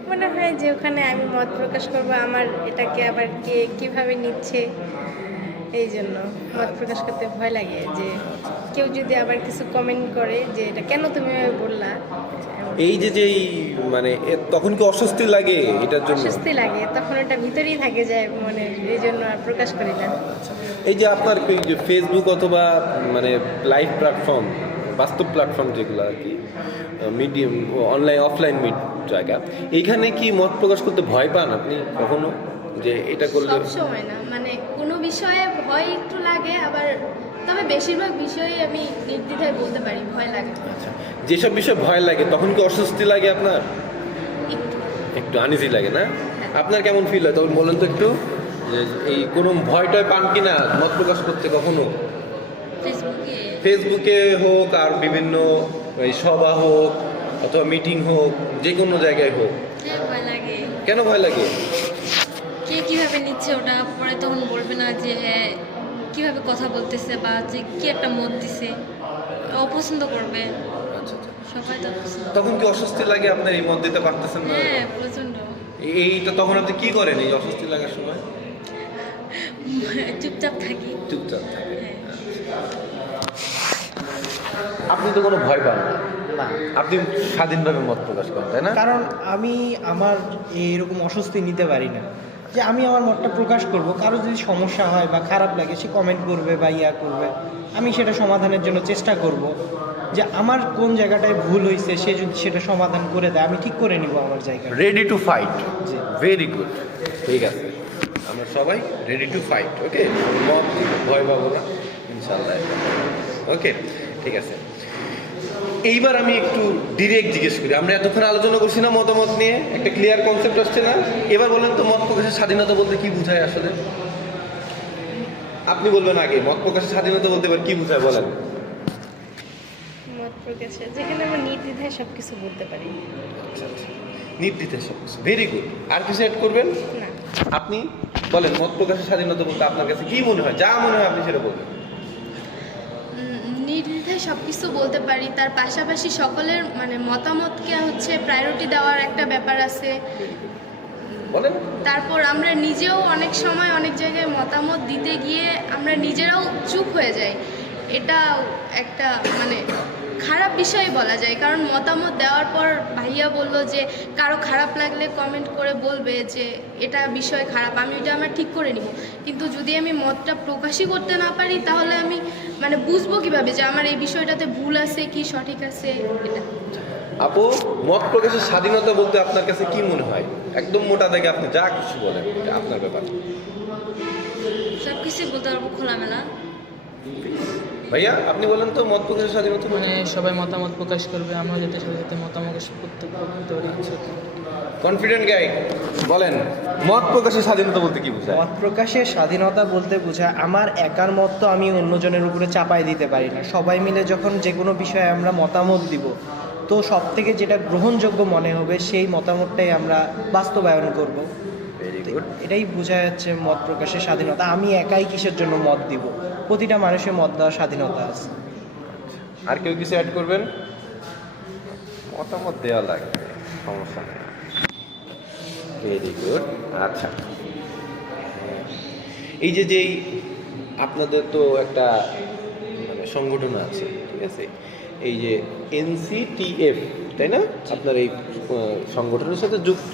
মনে হয় যে ওখানে আমি মত প্রকাশ করব, আমার এটাকে আবার কে কিভাবে নিচ্ছে, এই জন্য মত প্রকাশ করতে ভয় লাগে। যে কেউ যদি আবার কিছু কমেন্ট করে যে এটা কেন তুমি এভাবে বললা, এই যে মানে তখন কি অস্বস্তি লাগে এটার জন্য? অস্বস্তি লাগে, তখন ওটা ভিতরেই থাকে যায় মনে, এই জন্য আর প্রকাশ করি না। এই যে আপনার যে ফেসবুক অথবা মানে লাইভ প্ল্যাটফর্ম, বাস্তব প্ল্যাটফর্ম যেগুলো আর কি, মিডিয়াম অনলাইন অফলাইন জায়গা, এইখানে কি মত প্রকাশ করতে ভয় পান আপনি কখনো? যে এটা করলে সব সময় না, মানে কোনো বিষয়ে ভয় একটু লাগে, আবার তবে বেশিরভাগ বিষয়েই আমি নির্দ্বিধায় বলতে পারি ভয় লাগে। আচ্ছা, যেসব বিষয়ে ভয় লাগে তখন কি অস্বস্তি লাগে আপনার? একটু একটু আনইজি লাগে না? আপনার কেমন ফিল হয় তখন বলেন তো একটু? যে এই কোনো ভয়টয় পান কি না মত প্রকাশ করতে কখনো? ফেসবুকে হোক আর বিভিন্ন এই সভা হোক অথবা মিটিং হোক, যে কোনো জায়গায় হোক? হ্যাঁ, ভয় লাগে। কেন ভয় লাগে? কে কিভাবে নিচ্ছে ওটা, পরে তখন বলবে না যে হ্যাঁ কিভাবে কথা বলতেছে, বা যে কি একটা মত দিছে, অপছন্দ করবে। আচ্ছা আচ্ছা, সবাই তো অপছন্দ। তখন কি অস্বস্তি লাগে আপনার এই মত দিতে পারতেছেন না? হ্যাঁ, প্রচন্ড। এইটা তখন আপনি কি করেন এই অস্বস্তি লাগার সময়? চুপচাপ থাকি। চুপচাপ থাকে। হ্যাঁ। আপনি তো কোনো ভয় পান না? না, আপনি স্বাধীনভাবে মত প্রকাশ করেন, তাই না? কারণ আমি আমার এরকম অস্বস্তি নিতে পারি না যে আমি আমার মতটা প্রকাশ করব। কারো যদি সমস্যা হয় বা খারাপ লাগে সে কমেন্ট করবে বা ইয়া করবে, আমি সেটা সমাধানের জন্য চেষ্টা করব। যে আমার কোন জায়গাটায় ভুল হয়েছে সে যদি সেটা সমাধান করে দেয় আমি ঠিক করে নিব আমার জায়গায়। Ready to fight, G. Very good, ঠিক আছে, আমরা সবাই রেডি টু ফাইট, ওকে, মত ভয় পাবো না ইনশাল্লাহ, ওকে, ঠিক আছে। এইবার আমি একটু ডিরেক্ট জিজ্ঞেস করি, আমরা এতক্ষণ আলোচনা করছি না মতামত নিয়ে, একটা ক্লিয়ার কনসেপ্ট আসছে না? এবার বলেন তো মত প্রকাশের স্বাধীনতা বলতে কি বোঝায় আসলে? আপনি বলবেন আগে, মত প্রকাশের স্বাধীনতা বলতে এবার কি বোঝায় বলেন। মত প্রকাশে যেখানে আমরা নির্দ্বিধায় সব কিছু বলতে পারি। আচ্ছা আচ্ছা, নির্দ্বিধায় সব কিছু, ভেরি গুড। আর কিছু অ্যাড করবেন? না, আপনি বলেন মত প্রকাশের স্বাধীনতা বলতে আপনার কাছে কি মনে হয়? যা মনে হয় আপনি সেটা বলবেন। নির্দ্বিধায় সব কিছু বলতে পারি, তার পাশাপাশি সকলের মানে মতামতকে হচ্ছে প্রায়োরিটি দেওয়ার একটা ব্যাপার আছে। বলেন। তারপর আমরা নিজেও অনেক সময় অনেক জায়গায় মতামত দিতে গিয়ে আমরা নিজেরাও চুপ হয়ে যাই, এটা একটা মানে খারাপ বিষয় বলা যায়। কারণ মতামত দেওয়ার পর ভাইয়া বলল যে কারো খারাপ লাগলে কমেন্ট করে বলবে যে এটা বিষয় খারাপ, আমি এটা আমার ঠিক করে নিব। কিন্তু যদি আমি মতটা প্রকাশই করতে না পারি তাহলে আমি মানে বুঝবো কিভাবে যে আমার এই বিষয়টাতে ভুল আছে কি সঠিক আছে। এটা আপু, মত প্রকাশের স্বাধীনতা বলতে আপনার কাছে কি মনে হয়? একদম মোটা দাগে আপনি যা কিছু বলেন, এটা আপনার ব্যাপার। সব কিছুই বলতে পারবো খোলামেলা। ভাইয়া আপনি বলেন তো মত প্রকাশের স্বাধীনতা মানে সবাই মতামত প্রকাশ করবে, আমরা যাতে সাথে সাথে মতামত করতে পারি। কনফিডেন্ট গাই, বলেন মত প্রকাশের স্বাধীনতা বলতে কি বোঝায়? মত প্রকাশের স্বাধীনতা বলতে বোঝায় আমার একার মত তো আমি অন্যজনের উপরে চাপাই দিতে পারি না। সবাই মিলে যখন যে কোনো বিষয়ে আমরা মতামত দিব, তো সব থেকে যেটা গ্রহণযোগ্য মনে হবে সেই মতামতটাই আমরা বাস্তবায়ন করব। Very good. এটাই বোঝা যাচ্ছে মত প্রকাশের স্বাধীনতা। আমি একাই কিসের জন্য মত দিব? প্রতিটা মানুষের মত দেওয়ার স্বাধীনতা আছে। আর কেউ কিছু অ্যাড করবেন? মতামত দেওয়া লাগবে, সমস্যা নেই। Very good. আচ্ছা, এই যেই আপনাদের তো একটা মানে সংগঠন আছে, ঠিক আছে, এই যে NCTF, তাই না? আপনার এই সংগঠনের সাথে যুক্ত,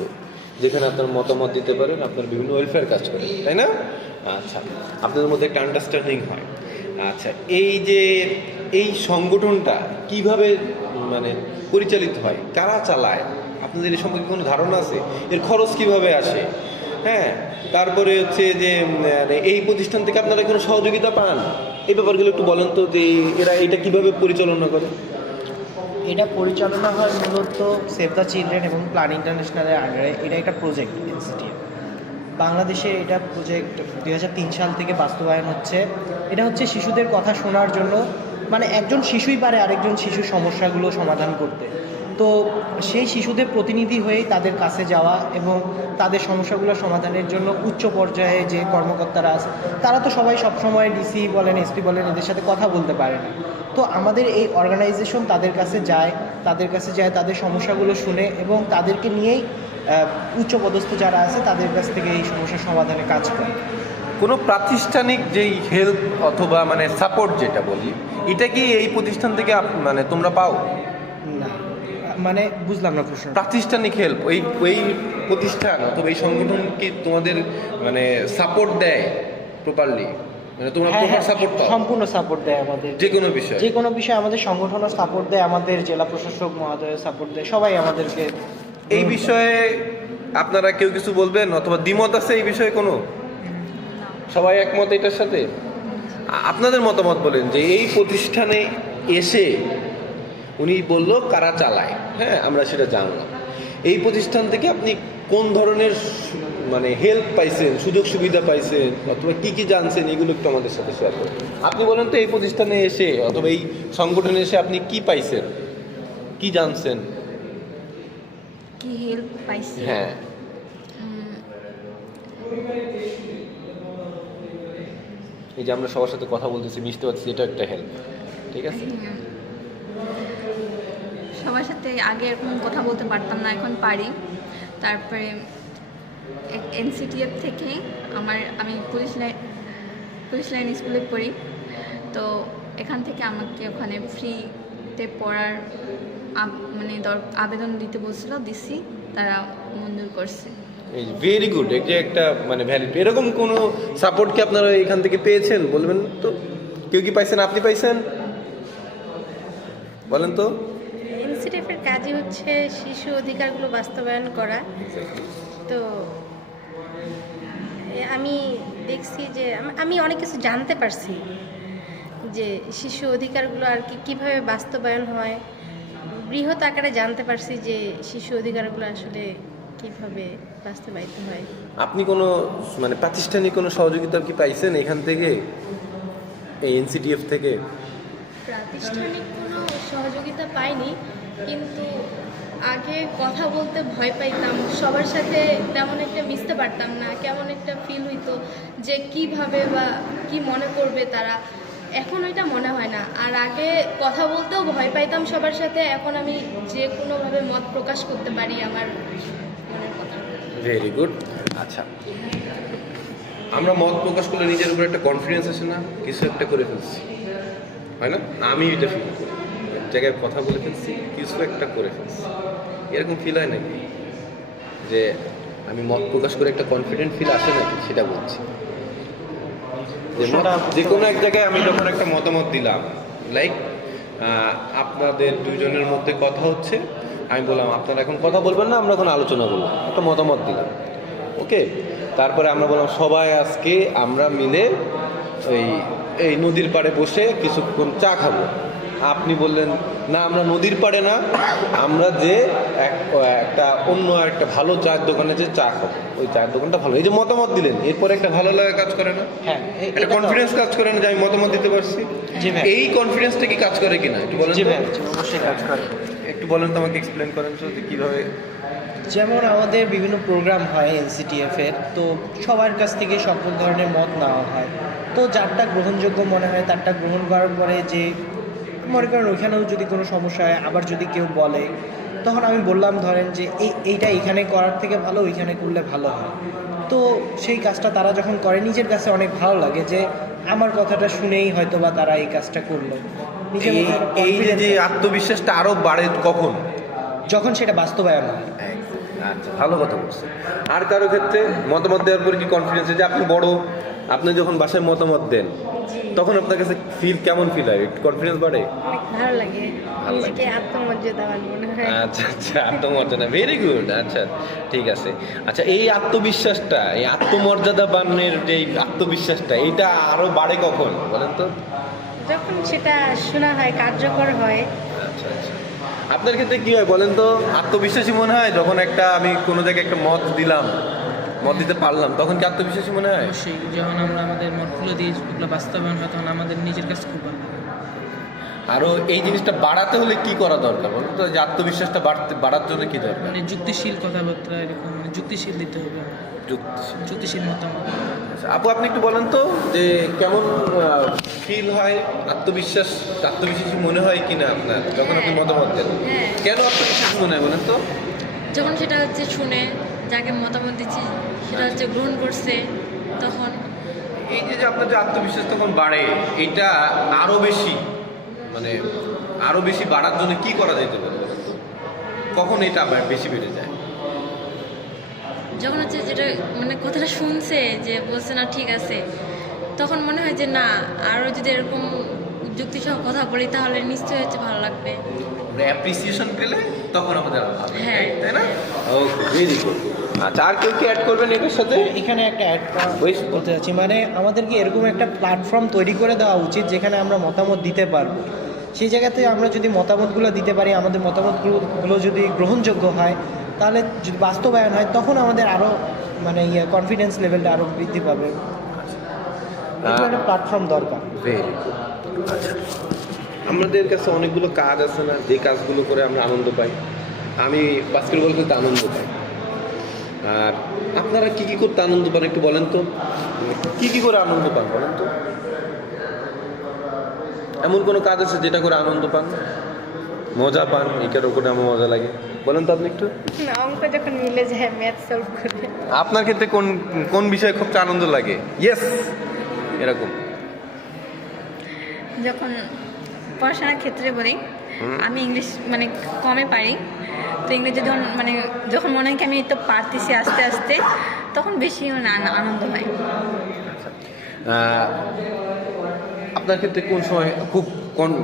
যেখানে আপনার মতামত দিতে পারেন, আপনার বিভিন্ন ওয়েলফেয়ার কাজ করেন, তাই না? আচ্ছা, আপনাদের মধ্যে একটা আন্ডারস্ট্যান্ডিং হয়। আচ্ছা, এই যে এই সংগঠনটা কিভাবে মানে পরিচালিত হয়, কারা চালায়, আপনাদের এই সম্পর্কে কোনো ধারণা আছে? এর খরচ কিভাবে আসে? হ্যাঁ, তারপরে হচ্ছে যে এই প্রতিষ্ঠান থেকে আপনারা কোনো সহযোগিতা পান, এই ব্যাপারগুলো একটু বলেন তো, যে এরা এটা কিভাবে পরিচালনা করে? এটা পরিচালনা হয় মূলত সেভ দ্য চিলড্রেন এবং প্ল্যান ইন্টারন্যাশনালের আন্ডারে। এটা একটা প্রজেক্ট NCTF বাংলাদেশে। এটা প্রজেক্ট 2003 সাল থেকে বাস্তবায়ন হচ্ছে। এটা হচ্ছে শিশুদের কথা শোনার জন্য, মানে একজন শিশুই পারে আরেকজন শিশুর সমস্যাগুলো সমাধান করতে। তো সেই শিশুদের প্রতিনিধি হয়েই তাদের কাছে যাওয়া এবং তাদের সমস্যাগুলো সমাধানের জন্য উচ্চ পর্যায়ে যে কর্মকর্তারা আছে তারা তো সবাই সবসময় DC বলেন, SP বলেন, এদের সাথে কথা বলতে পারে না। তো আমাদের এই অর্গানাইজেশন তাদের কাছে যায়, তাদের সমস্যাগুলো শুনে এবং তাদেরকে নিয়েই উচ্চপদস্থ যারা আছে তাদের কাছ থেকে এই সমস্যার সমাধানে কাজ করে। কোনো প্রাতিষ্ঠানিক যেই হেল্প অথবা মানে সাপোর্ট যেটা বলি, এটা কি এই প্রতিষ্ঠান থেকে মানে তোমরা পাও? না, মানে বুঝলাম না প্রশ্ন। প্রাতিষ্ঠানিক হেল্প ওই ওই প্রতিষ্ঠান অথবা এই সংগঠন কি তোমাদের মানে সাপোর্ট দেয় প্রপারলি? মানে তোমরা প্রপার সাপোর্ট পাও? সম্পূর্ণ সাপোর্ট দেয় আমাদের, যে কোনো বিষয়ে? যে কোনো বিষয়ে আমাদের সংগঠনও সাপোর্ট দেয়, আমাদের জেলা প্রশাসক মহোদয় সাপোর্ট দেয়, সবাই আমাদেরকে। এই বিষয়ে আপনারা কেউ কিছু বলবেন অথবা দ্বিমত আছে এই বিষয়ে কোনো? সবাই একমত এটার সাথে? আপনাদের মতামত বলেন যে এই প্রতিষ্ঠানে এসে উনি বলল কারা চালায়, হ্যাঁ আমরা সেটা জানলাম। এই প্রতিষ্ঠান থেকে আপনি কোন ধরনের মানে হেল্প পাইছেন, সুযোগ সুবিধা পাইছেন, অথবা কি কি জানছেন, এগুলো একটু আমাদের সাথে শেয়ার করুন। আপনি বলেন তো এই প্রতিষ্ঠানে এসে অথবা এই সংগঠনে এসে আপনি কি পাইছেন, কি জানছেন? কি হেল্প পাইছি? হ্যাঁ, এই যে আমরা সবার সাথে কথা বলতেছি, মিশতে পারছি, এটা একটা হেল্প, ঠিক আছে? সবার সাথে আগে এরকম কথা বলতে পারতাম না, এখন পারি। তারপরে NCTF থেকে আমি পুলিশ লাইন স্কুলে পড়ি, তো এখান থেকে আমাকে ওখানে ফ্রিতে পড়ার মানে আবেদন দিতে বলছিল, দিছি, তারা মঞ্জুর করছে। এই ভেরি গুড, এটা একটা মানে ভ্যালিড। এরকম কোনো সাপোর্ট কি আপনারা এখান থেকে পেয়েছেন বলবেন তো? কেউ কি পাইছেন? আপনি পাইছেন? বলেন তো। এনসিটিএফের কাজই হচ্ছে শিশু অধিকারগুলো বাস্তবায়ন করা। তো আমি দেখছি যে আমি অনেক কিছু জানতে পারছি যে শিশু অধিকারগুলো আর কি কীভাবে বাস্তবায়ন হয়, বৃহৎ আকারে জানতে পারছি যে শিশু অধিকারগুলো আসলে কীভাবে বাস্তবায়িত হয়। আপনি কোনো মানে প্রাতিষ্ঠানিক কোনো সহযোগিতা কি পাইছেন এখান থেকে, এই এনসিটিএফ থেকে? প্রাতিষ্ঠানিক কোনো সহযোগিতা পাইনি, কিন্তু আগে কথা বলতে ভয় পাইতাম, সবার সাথে তেমন একটা মিশতে পারতাম না, কেমন একটা ফিল হইতো যে কিভাবে বা কি মনে করবে তারা। এখন ওইটা মনে হয় না। আর আগে কথা বলতেও ভয় পাইতাম সবার সাথে, এখন আমি যে কোনোভাবে মত প্রকাশ করতে পারি আমার মনের কথা। Very good. আচ্ছা, আমরা মত প্রকাশ করলে নিজের উপর একটা কনফিডেন্স আসে না, কিছু একটা করে ফেলছি, হয় না? আমি এটা ফিল করি, এক জায়গায় কথা বলে ফেলছি, কিছু একটা করে ফেলছি, এরকম ফিল হয় নাকি? যে আমি মত প্রকাশ করে একটা কনফিডেন্ট ফিল আসে নাকি, সেটা বলছি। যে কোনো এক জায়গায় আমি যখন একটা মতামত দিলাম, লাইক আপনাদের দুজনের মধ্যে কথা হচ্ছে, আমি বললাম আপনারা এখন কথা বলবেন না, আমরা এখন আলোচনা করলাম, একটা মতামত দিলাম, ওকে। তারপরে আমরা বললাম সবাই আজকে আমরা মিলে এই নদীর পাড়ে বসে কিছুক্ষণ চা খাবো। আপনি বললেন না, আমরা নদীর পাড়ে না, আমরা যে একটা অন্য একটা ভালো চায়ের দোকানে যে চা খাবো, ওই চায়ের দোকানটা ভালো। এই যে মতামত দিলেন, এরপরে একটা ভালো লাগা কাজ করে না? হ্যাঁ, একটা কনফিডেন্স কাজ করে না যে আমি মতামত দিতে পারছি? জি ভাই। এই কনফিডেন্সটা কি কাজ করে কিনা একটু বলেন জি তো? ভাই, অবশ্যই কাজ করে। একটু বলেন তো, আমাকে এক্সপ্লেন করেন তো যে কীভাবে। যেমন আমাদের বিভিন্ন প্রোগ্রাম হয় এনসিটিএফের, তো সবার কাছ থেকে সকল ধরনের মত নেওয়া হয়। তো যারটা গ্রহণযোগ্য মনে হয় তারটা গ্রহণ করার পরে যে মনে করেন ওইখানেও যদি কোনো সমস্যা হয়, আবার যদি কেউ বলে, তখন আমি বললাম ধরেন যে এইটা এখানে করার থেকে ভালো ওইখানে করলে ভালো হয়। তো সেই কাজটা তারা যখন করে নিজের কাছে অনেক ভালো লাগে যে আমার কথাটা শুনেই হয়তো বা তারা এই কাজটা করলো। নিজের মধ্যে একটা এই যে confidence আত্মবিশ্বাসটা আরো বাড়ে কখন? যখন সেটা বাস্তবায়ন হয়। আচ্ছা, ভালো কথা বলছেন। আর কারো ক্ষেত্রে মতামত দেওয়ার পরে কি কনফিডেন্স, যে আপনি বড়, আপনি যখন বাসায় মতামত দেন তখন আপনার কাছে ফিল কেমন ফিল হয়? কনফিডেন্স বাড়ে? অনেক ভালো লাগে, ভালো লাগে। নিজেকে আত্মমর্যাদাবান মনে হয়। আচ্ছা আচ্ছা, আত্মমর্যাদা, ভেরি গুড। আচ্ছা, ঠিক আছে। আচ্ছা, এই আত্মবিশ্বাসটা, এই আত্মমর্যাদাবানের যে আত্মবিশ্বাসটা, এটা আরো বাড়ে কখন বলেন তো? যখন সেটা শোনা হয়, কার্যকর হয়। আচ্ছা আচ্ছা, আপনার ক্ষেত্রে কি হয় বলেন তো? আত্মবিশ্বাসী মনে হয় যখন আমি কোনো জায়গায় একটা মত দিলাম, মত দিতে পারলাম, তখন কি আত্মবিশ্বাসী মনে হয়? অবশ্যই, যখন আমরা আমাদের মতগুলো দিয়ে ওগুলো বাস্তবায়ন হয় তখন আমাদের নিজের কাছে খুব ভালো লাগে। আরো এই জিনিসটা বাড়াতে হলে কি করা দরকার বলুন তো? যে আত্মবিশ্বাসটা বাড়ার জন্য কি দরকার? মানে যুক্তিশীল কথাবার্তা, এরকম মানে যুক্তিশীল দিতে হবে, যুক্তিশীল মতামত। আচ্ছা, আপু আপনি একটু বলেন তো যে কেমন ফিল হয়, আত্মবিশ্বাসী মনে হয় কিনা আপনার যখন আপনি মতামত দেন? হ্যাঁ। কেন আত্মবিশ্বাসী মনে হয় বলেন তো? যখন সেটা হচ্ছে শুনে, যাকে মতামত দিচ্ছি সেটা হচ্ছে গ্রহণ করছে, তখন এই যে আপনার যে আত্মবিশ্বাস তখন বাড়ে, এটা আরো বেশি মানে আরো বেশি বাড়ার জন্য কি করা যেতে পারে বলেন তো? কখন এটা আবার বেশি বেড়ে যায়? যখন হচ্ছে যেটা মানে কথাটা শুনছে যে বলছে না ঠিক আছে, তখন মনে হয় যে না, আরও যদি এরকম যুক্তিসহ কথা বলি তাহলে নিশ্চয়ই হচ্ছে ভালো লাগবে। আমরা অ্যাপ্রিসিয়েশন পেলে তখন আমাদের আরো ভালো লাগে, হ্যাঁ। তাই না? ওকে, ভেরি গুড। আচ্ছা, আর কেউ কি অ্যাড করবেন এর সাথে? এখানে একটা অ্যাড বলতে চাচ্ছি, মানে আমাদেরকে এরকম একটা প্ল্যাটফর্ম তৈরি করে দেওয়া উচিত যেখানে আমরা মতামত দিতে পারবো। সেই জায়গাতে আমরা যদি মতামতগুলো দিতে পারি, আমাদের মতামতগুলো যদি গ্রহণযোগ্য হয়, তাহলে যদি বাস্তবায়ন হয় তখন আমাদের আরও মানে কনফিডেন্স লেভেলটা আরও বৃদ্ধি পাবে। এরকম একটা প্ল্যাটফর্ম দরকার। Very good. আচ্ছা, আমাদের কাছে অনেকগুলো কাজ আছে না, যে কাজগুলো করে আমরা আনন্দ পাই। আমি বাস্কেটবল খেলতে আনন্দ পাই, আর আপনারা কি কি করতে আনন্দ পান একটু বলেন তো? কি কি করে আনন্দ পান বলেন তো? এমন কোনো কাজ আছে যেটা করে আনন্দ পান, মজা পান, এটার উপরে আমার মজা লাগে? বলেন তো আপনি একটু। না, অঙ্ক যখন মিলে যায়, ম্যাথ সলভ করে। আপনার ক্ষেত্রে কোন কোন বিষয়ে খুব আনন্দ লাগে? ইয়েস, এরকম। যখন পড়াশোনার ক্ষেত্রে বলি, আমি ইংলিশ মানে কমে পারি, তো ইংরেজি যখন মনে হয় কি আমি তো পারতেছি আস্তে আস্তে, তখন বেশি মানে আনন্দ হয়। আপনার ক্ষেত্রে কোন সময় খুব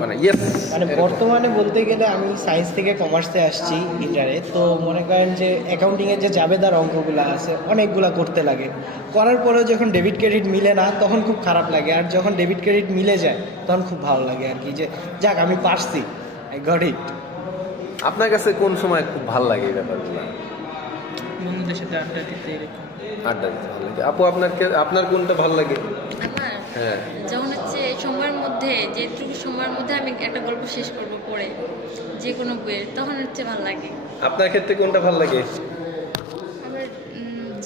মানে ইয়েস মানে বর্তমানে বলতে গেলে আমি সায়েন্স থেকে কমার্সে আসছি ইন্টারে, তো মনে করেন যে অ্যাকাউন্টিংয়ের যে জাবেদার অঙ্কগুলো আছে অনেকগুলা করতে লাগে, করার পরেও যখন ডেবিট ক্রেডিট মিলে না তখন খুব খারাপ লাগে, আর যখন ডেবিট ক্রেডিট মিলে যায় তখন খুব ভালো লাগে আর কি, যে যাক আমি পারছি, আই গট ইট। আপনার কাছে কোন সময় খুব ভালো লাগে এই ব্যাপারগুলো? বন্ধুদের সাথে আড্ডা দিতে এরকম। আড্ডা দিতে ভালো লাগে। আপু আপনার কোনটা ভালো লাগে? আমার হ্যাঁ, যখন হচ্ছে সময়ের মধ্যে, যেটুকু সময়ের মধ্যে আমি একটা গল্প শেষ করব পড়ে, যে কোনো বইয়ের, তখন হচ্ছে ভালো লাগে। আপনার ক্ষেত্রে কোনটা ভালো লাগে? আমার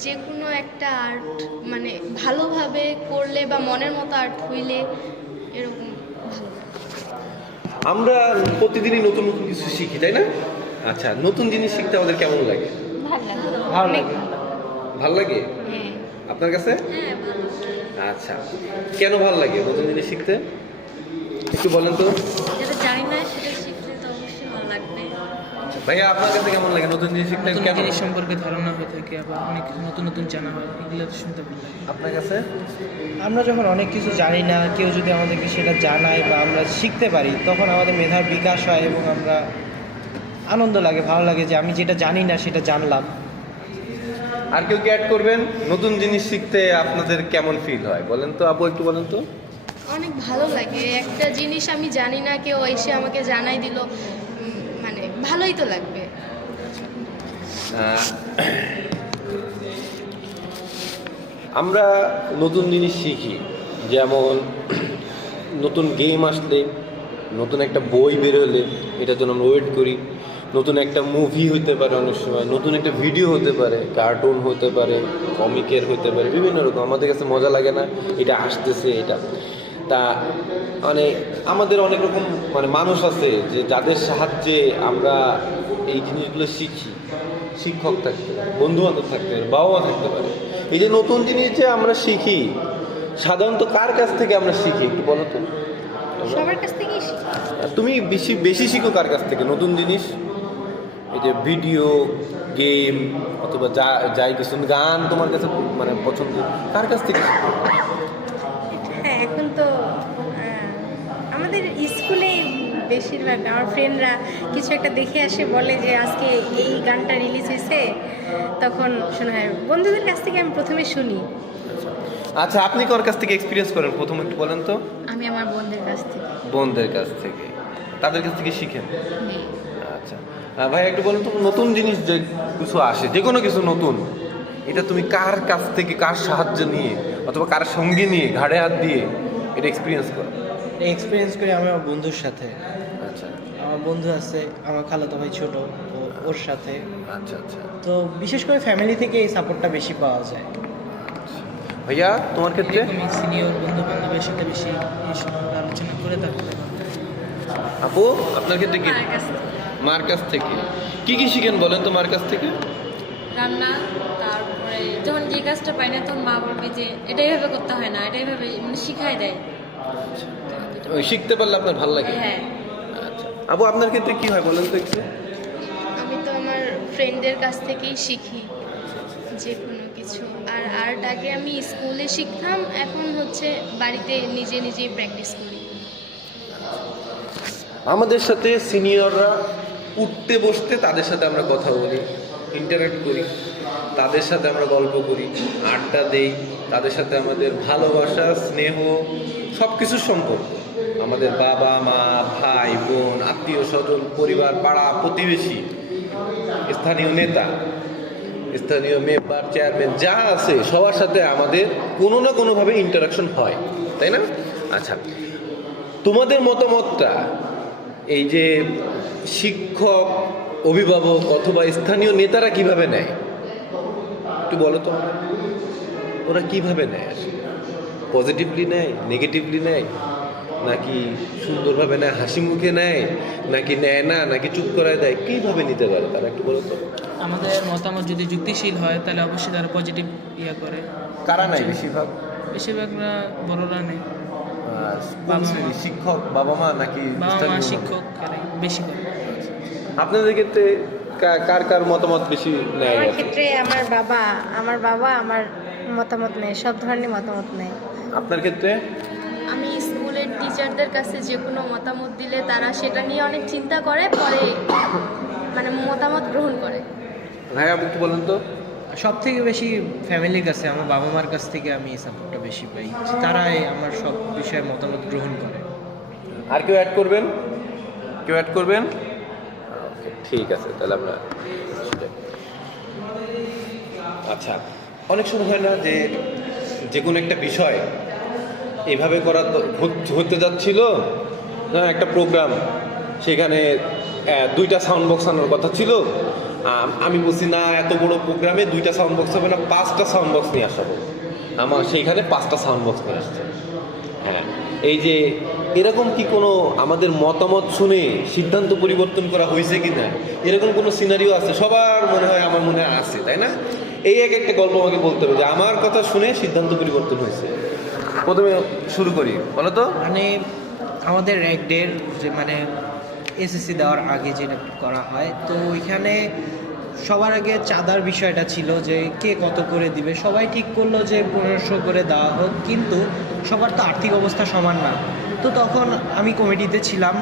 যে কোনো একটা আর্ট মানে ভালোভাবে করলে বা মনের মতো আর্ট হইলে এরকম ভালো লাগে। আমরা প্রতিদিনই নতুন নতুন কিছু শিখি, তাই না? আচ্ছা, নতুন জিনিস শিখতে আমাদের কেমন লাগে? ভালো লাগে। ভালো লাগে। ভালো লাগে হ্যাঁ আপনার কাছে? হ্যাঁ ভালো। আচ্ছা, কেন ভালো লাগে নতুন জিনিস শিখতে একটু বলেন তো। যেটা জানি না সেটা শিখলে তো অবশ্যই ভালো লাগবে। ভাইয়া আপনার কাছে কেমন লাগে নতুন জিনিস শিখতে? নতুন কেন? জিনিস সম্পর্কে ধারণা হয়ে থাকে, আবার অনেক নতুন নতুন জানা হয়, এগুলো তো শুনতে ভালো লাগে। আপনার কাছে? আমরা যখন অনেক কিছু জানি না, কেউ যদি আমাদেরকে সেটা জানায় বা আমরা শিখতে পারি, তখন আমাদের মেধার বিকাশ হয় এবং আমরা আনন্দ লাগে, ভালো লাগে যে আমি যেটা জানি না সেটা জানলাম। আর কেউ কি অ্যাড করবেন? নতুন জিনিস শিখতে আপনাদের কেমন ফিল হয় বলেন তো, আপু একটু বলেন তো। অনেক ভালো লাগে, একটা জিনিস আমি জানি না কেউ এসে আমাকে জানাই দিল, মানে ভালোই তো লাগবে। আমরা নতুন জিনিস শিখি, যেমন নতুন গেম আসলে, নতুন একটা বই বেরোলে এটার জন্য আমরা ওয়েট করি, নতুন একটা মুভি হতে পারে, অনেক সময় নতুন একটা ভিডিও হতে পারে, কার্টুন হতে পারে, কমিকের হতে পারে, বিভিন্ন রকম। আমাদের কাছে মজা লাগে না এটা আসতেছে এটা, তা মানে আমাদের অনেক রকম মানে মানুষ আছে যে যাদের সাহায্যে আমরা এই জিনিসগুলো শিখি। শিক্ষক থাকতে পারে, বন্ধু বান্ধব থাকতে পারে, বাবা মা থাকতে পারে। এই যে নতুন জিনিস যে আমরা শিখি, সাধারণত কার কাছ থেকে আমরা শিখি একটু বলো তো। সবার কাছ থেকেই শিখি। তুমি বেশি বেশি শিখো কার কাছ থেকে নতুন জিনিস? এই যে ভিডিও গেম অথবা যাই কিছু, গান তোমার কাছে মানে পছন্দ, কার কাছ থেকে শিখো? হ্যাঁ, এখন তো আমাদের স্কুলে বেশিরভাগ আমার ফ্রেন্ডরা কিছু একটা দেখে আসে, বলে যে আজকে এই গানটা রিলিজ হয়েছে, তখন শোনা হয়। বন্ধুদের কাছ থেকে আমি প্রথমে শুনি। আচ্ছা, আপনি কার কাছ থেকে এক্সপিরিয়েন্স করেন প্রথম একটু বলেন তো। আমি আমার বোনদের কাছ থেকে। বোনদের কাছ থেকে, তাদের কাছ থেকে শিখেন। হ্যাঁ। আচ্ছা, ভাই একটু বলেন তো, নতুন জিনিস যে কিছু আসে, যে কোনো কিছু নতুন, এটা তুমি কার কাছ থেকে, কার সাহায্য নিয়ে অথবা কার সঙ্গে নিয়ে ঘাড়ে হাত দিয়ে এটা এক্সপিরিয়েন্স করো? এক্সপিরিয়েন্স করি আমি আমার বন্ধুর সাথে। আচ্ছা আমার বন্ধু আছে, আমার খালাতো ভাই ছোট, তো ওর সাথে। আচ্ছা আচ্ছা। তো বিশেষ করে ফ্যামিলি থেকে এই সাপোর্টটা বেশি পাওয়া যায়। ভাইয়া তোমার ক্ষেত্রে? এরকম সিনিয়র বন্ধু বান্ধবের সাথে বেশি এইসব আলোচনা করে থাকতে পারি। আপু আপনার ক্ষেত্রে কি? মার কাছ থেকে। মার কাছ থেকে কি কি শিখেন বলেন তো মার কাছ থেকে? রান্না, তারপরে যখন যে কাজটা পাই না তখন মা বলবে যে এটা এইভাবে করতে হয় না, এটা এইভাবে মানে শিখাই দেয়। ওই শিখতে পারলে আপনার ভালো লাগে? হ্যাঁ। আচ্ছা, আপু আপনার ক্ষেত্রে কি হয় বলেন তো একটু। আমি তো আমার ফ্রেন্ডদের কাছ থেকেই শিখি যে কোনো কিছু। আর আর্ট আগে আমি স্কুলে শিখতাম, এখন হচ্ছে বাড়িতে নিজে নিজেই প্র্যাকটিস করি। আমাদের সাথে সিনিয়ররা উঠতে বসতে তাদের সাথে আমরা কথা বলি, ইন্টারাক্ট করি, তাদের সাথে আমরা গল্প করি, আড্ডা দেই, তাদের সাথে আমাদের ভালোবাসা, স্নেহ সব কিছুর সম্পর্ক। আমাদের বাবা মা, ভাই বোন, আত্মীয় স্বজন, পরিবার, পাড়া প্রতিবেশী, স্থানীয় নেতা, স্থানীয় মেম্বার, চেয়ারম্যান যা আছে সবার সাথে আমাদের কোনো না কোনোভাবে ইন্টারাকশন হয়, তাই না? আচ্ছা, তোমাদের মতামতটা এই যে শিক্ষক, অভিভাবক অথবা স্থানীয় নেতারা কিভাবে নেয় একটু বলো তো। ওরা কিভাবে নেয় আসলে? পজিটিভলি নেয়, নেগেটিভলি নেয়, নাকি সুন্দরভাবে নেয়, হাসি মুখে নেয়, নাকি নেয় না, নাকি চুপ করায় দেয়? কিভাবে নিতে পারে তারা একটু বলো তো। আমাদের মতামত যদি যুক্তিশীল হয় তাহলে অবশ্যই তারা পজিটিভ ইয়ে করে। কারা নেয় বেশিরভাগ? বেশিরভাগরা বড়রা নেই। কোন বাবা মা। শ্রেণী? শিক্ষক, বাবা মা নাকি বাবা মা স্থানীয় শিক্ষক এরাই বেশি করে। আপনাদের ক্ষেত্রে কার কার মতামত বেশি নেয় আমার আর কি? ক্ষেত্রে আমার বাবা আমার মতামত নেয়, সব ধরনের মতামত নেয়। আপনার ক্ষেত্রে? আমি স্কুলের টিচারদের কাছে যে কোনো মতামত দিলে তারা সেটা নিয়ে অনেক চিন্তা করে, পরে মানে মতামত গ্রহণ করে। ভাইয়া একটু বলেন তো। সব থেকে বেশি ফ্যামিলির কাছে, আমার বাবা মার কাছ থেকে আমি সাপোর্টটা বেশি পাই, যে তারাই আমার সব বিষয়ে মতামত গ্রহণ করে। আর কেউ অ্যাড করবেন? কেউ অ্যাড করবেন? ওকে, ঠিক আছে, তাহলে আমরা আচ্ছা, অনেক সময় হয় না যে যে কোনো একটা বিষয় এভাবে করা হতে যাচ্ছিল, একটা প্রোগ্রাম, সেখানে 2টা সাউন্ড বক্স আনার কথা ছিল। আমি বলছি না, এত বড় প্রোগ্রামে 2টা সাউন্ড বক্স হবে না, 5টা সাউন্ড বক্স নিয়ে আসাবো। আমার সেইখানে 5টা সাউন্ড বক্স নিয়ে আসছে। হ্যাঁ, এই যে এরকম কি কোনো আমাদের মতামত শুনে সিদ্ধান্ত পরিবর্তন করা হয়েছে কি না, এরকম কোনো সিনারিও আছে? সবার মনে হয়, আমার মনে হয় আছে, তাই না? এই একটা গল্প আমাকে বলতে হবে যে আমার কথা শুনে সিদ্ধান্ত পরিবর্তন হয়েছে। প্রথমে শুরু করি, বলো তো। মানে আমাদের এক ডের যে মানে এসএসসি দেওয়ার আগে যেটা করা হয়, তো ওইখানে সবার আগে চাঁদার বিষয়টা ছিল যে কে কত করে দিবে। সবাই ঠিক করলো যে 1500 করে দেওয়া হোক, কিন্তু সবার তো আর্থিক অবস্থা সমান না। তো তখন আমি কমিটিতে ছিলাম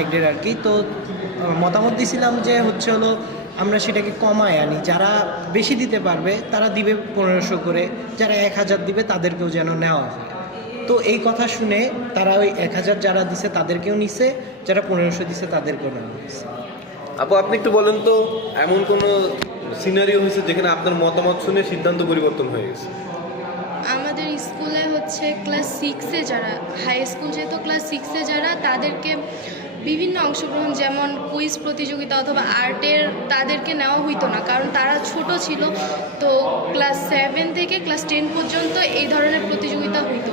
এক ডের আর কি, তো মতামত দিয়েছিলাম যে হলো আমরা সেটাকে কমায় আনি, যারা বেশি দিতে পারবে তারা দিবে 1500 করে, যারা 1000 দিবে তাদেরকেও যেন নেওয়া হয়। তো এই কথা শুনে তারা ওই 1000 যারা দিছে তাদেরকেও নিছে, যারা 1500 দিছে তাদেরকেও নেওয়া হয়েছে। আপু, আপনি একটু বলেন তো, এমন কোনো সিনারিও হয়েছে যেখানে আপনার মতামত শুনে সিদ্ধান্ত পরিবর্তন হয়ে গেছে? আমাদের স্কুলে হচ্ছে ক্লাস 6-এ যারা, হাই স্কুল যেহেতু ক্লাস 6-এ যারা, তাদেরকে বিভিন্ন অংশগ্রহণ, যেমন কুইজ প্রতিযোগিতা অথবা আর্টের, তাদেরকে নেওয়া হইতো না, কারণ তারা ছোট ছিল। তো ক্লাস 7 থেকে ক্লাস 10 পর্যন্ত এই ধরনের প্রতিযোগিতা হইতো।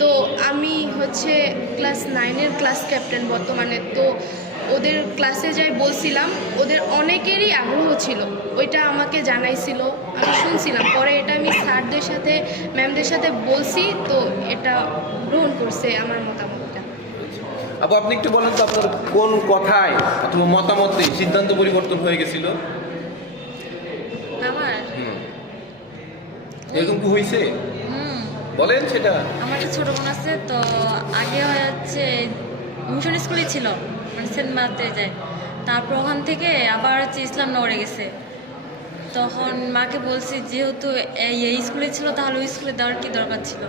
তো আমি হচ্ছে ক্লাস 9-এর ক্লাস ক্যাপ্টেন বর্তমানে। তো ওদের ক্লাসে যাই বলছিলাম, ওদের অনেকেরই আগ্রহ ছিল, ওইটা আমাকে জানাইছিল, আমি শুনছিলাম। পরে এটা আমি স্যারদের সাথে, ম্যামদের সাথে বলছি, তো এটা গ্রহণ করছে আমার মতামতটা। আপু, আপনি একটু বলেন তো, আপনার কোন কথায় অথবা মতামতে সিদ্ধান্ত পরিবর্তন হয়ে গেছিল? আমার এরকম কি হয়েছে? বলেন সেটা। আমার একটা ছোটো বোন আছে, তো আগে হয়ে যাচ্ছে মিশন স্কুলে ছিল, মানে সেন্ট মার্তে যায়। তারপর ওখান থেকে আবার হচ্ছে ইসলাম নগরে গেছে। তখন মাকে বলছি, যেহেতু এই স্কুলে ছিল, তাহলে ওই স্কুলে দেওয়ার কি দরকার ছিল?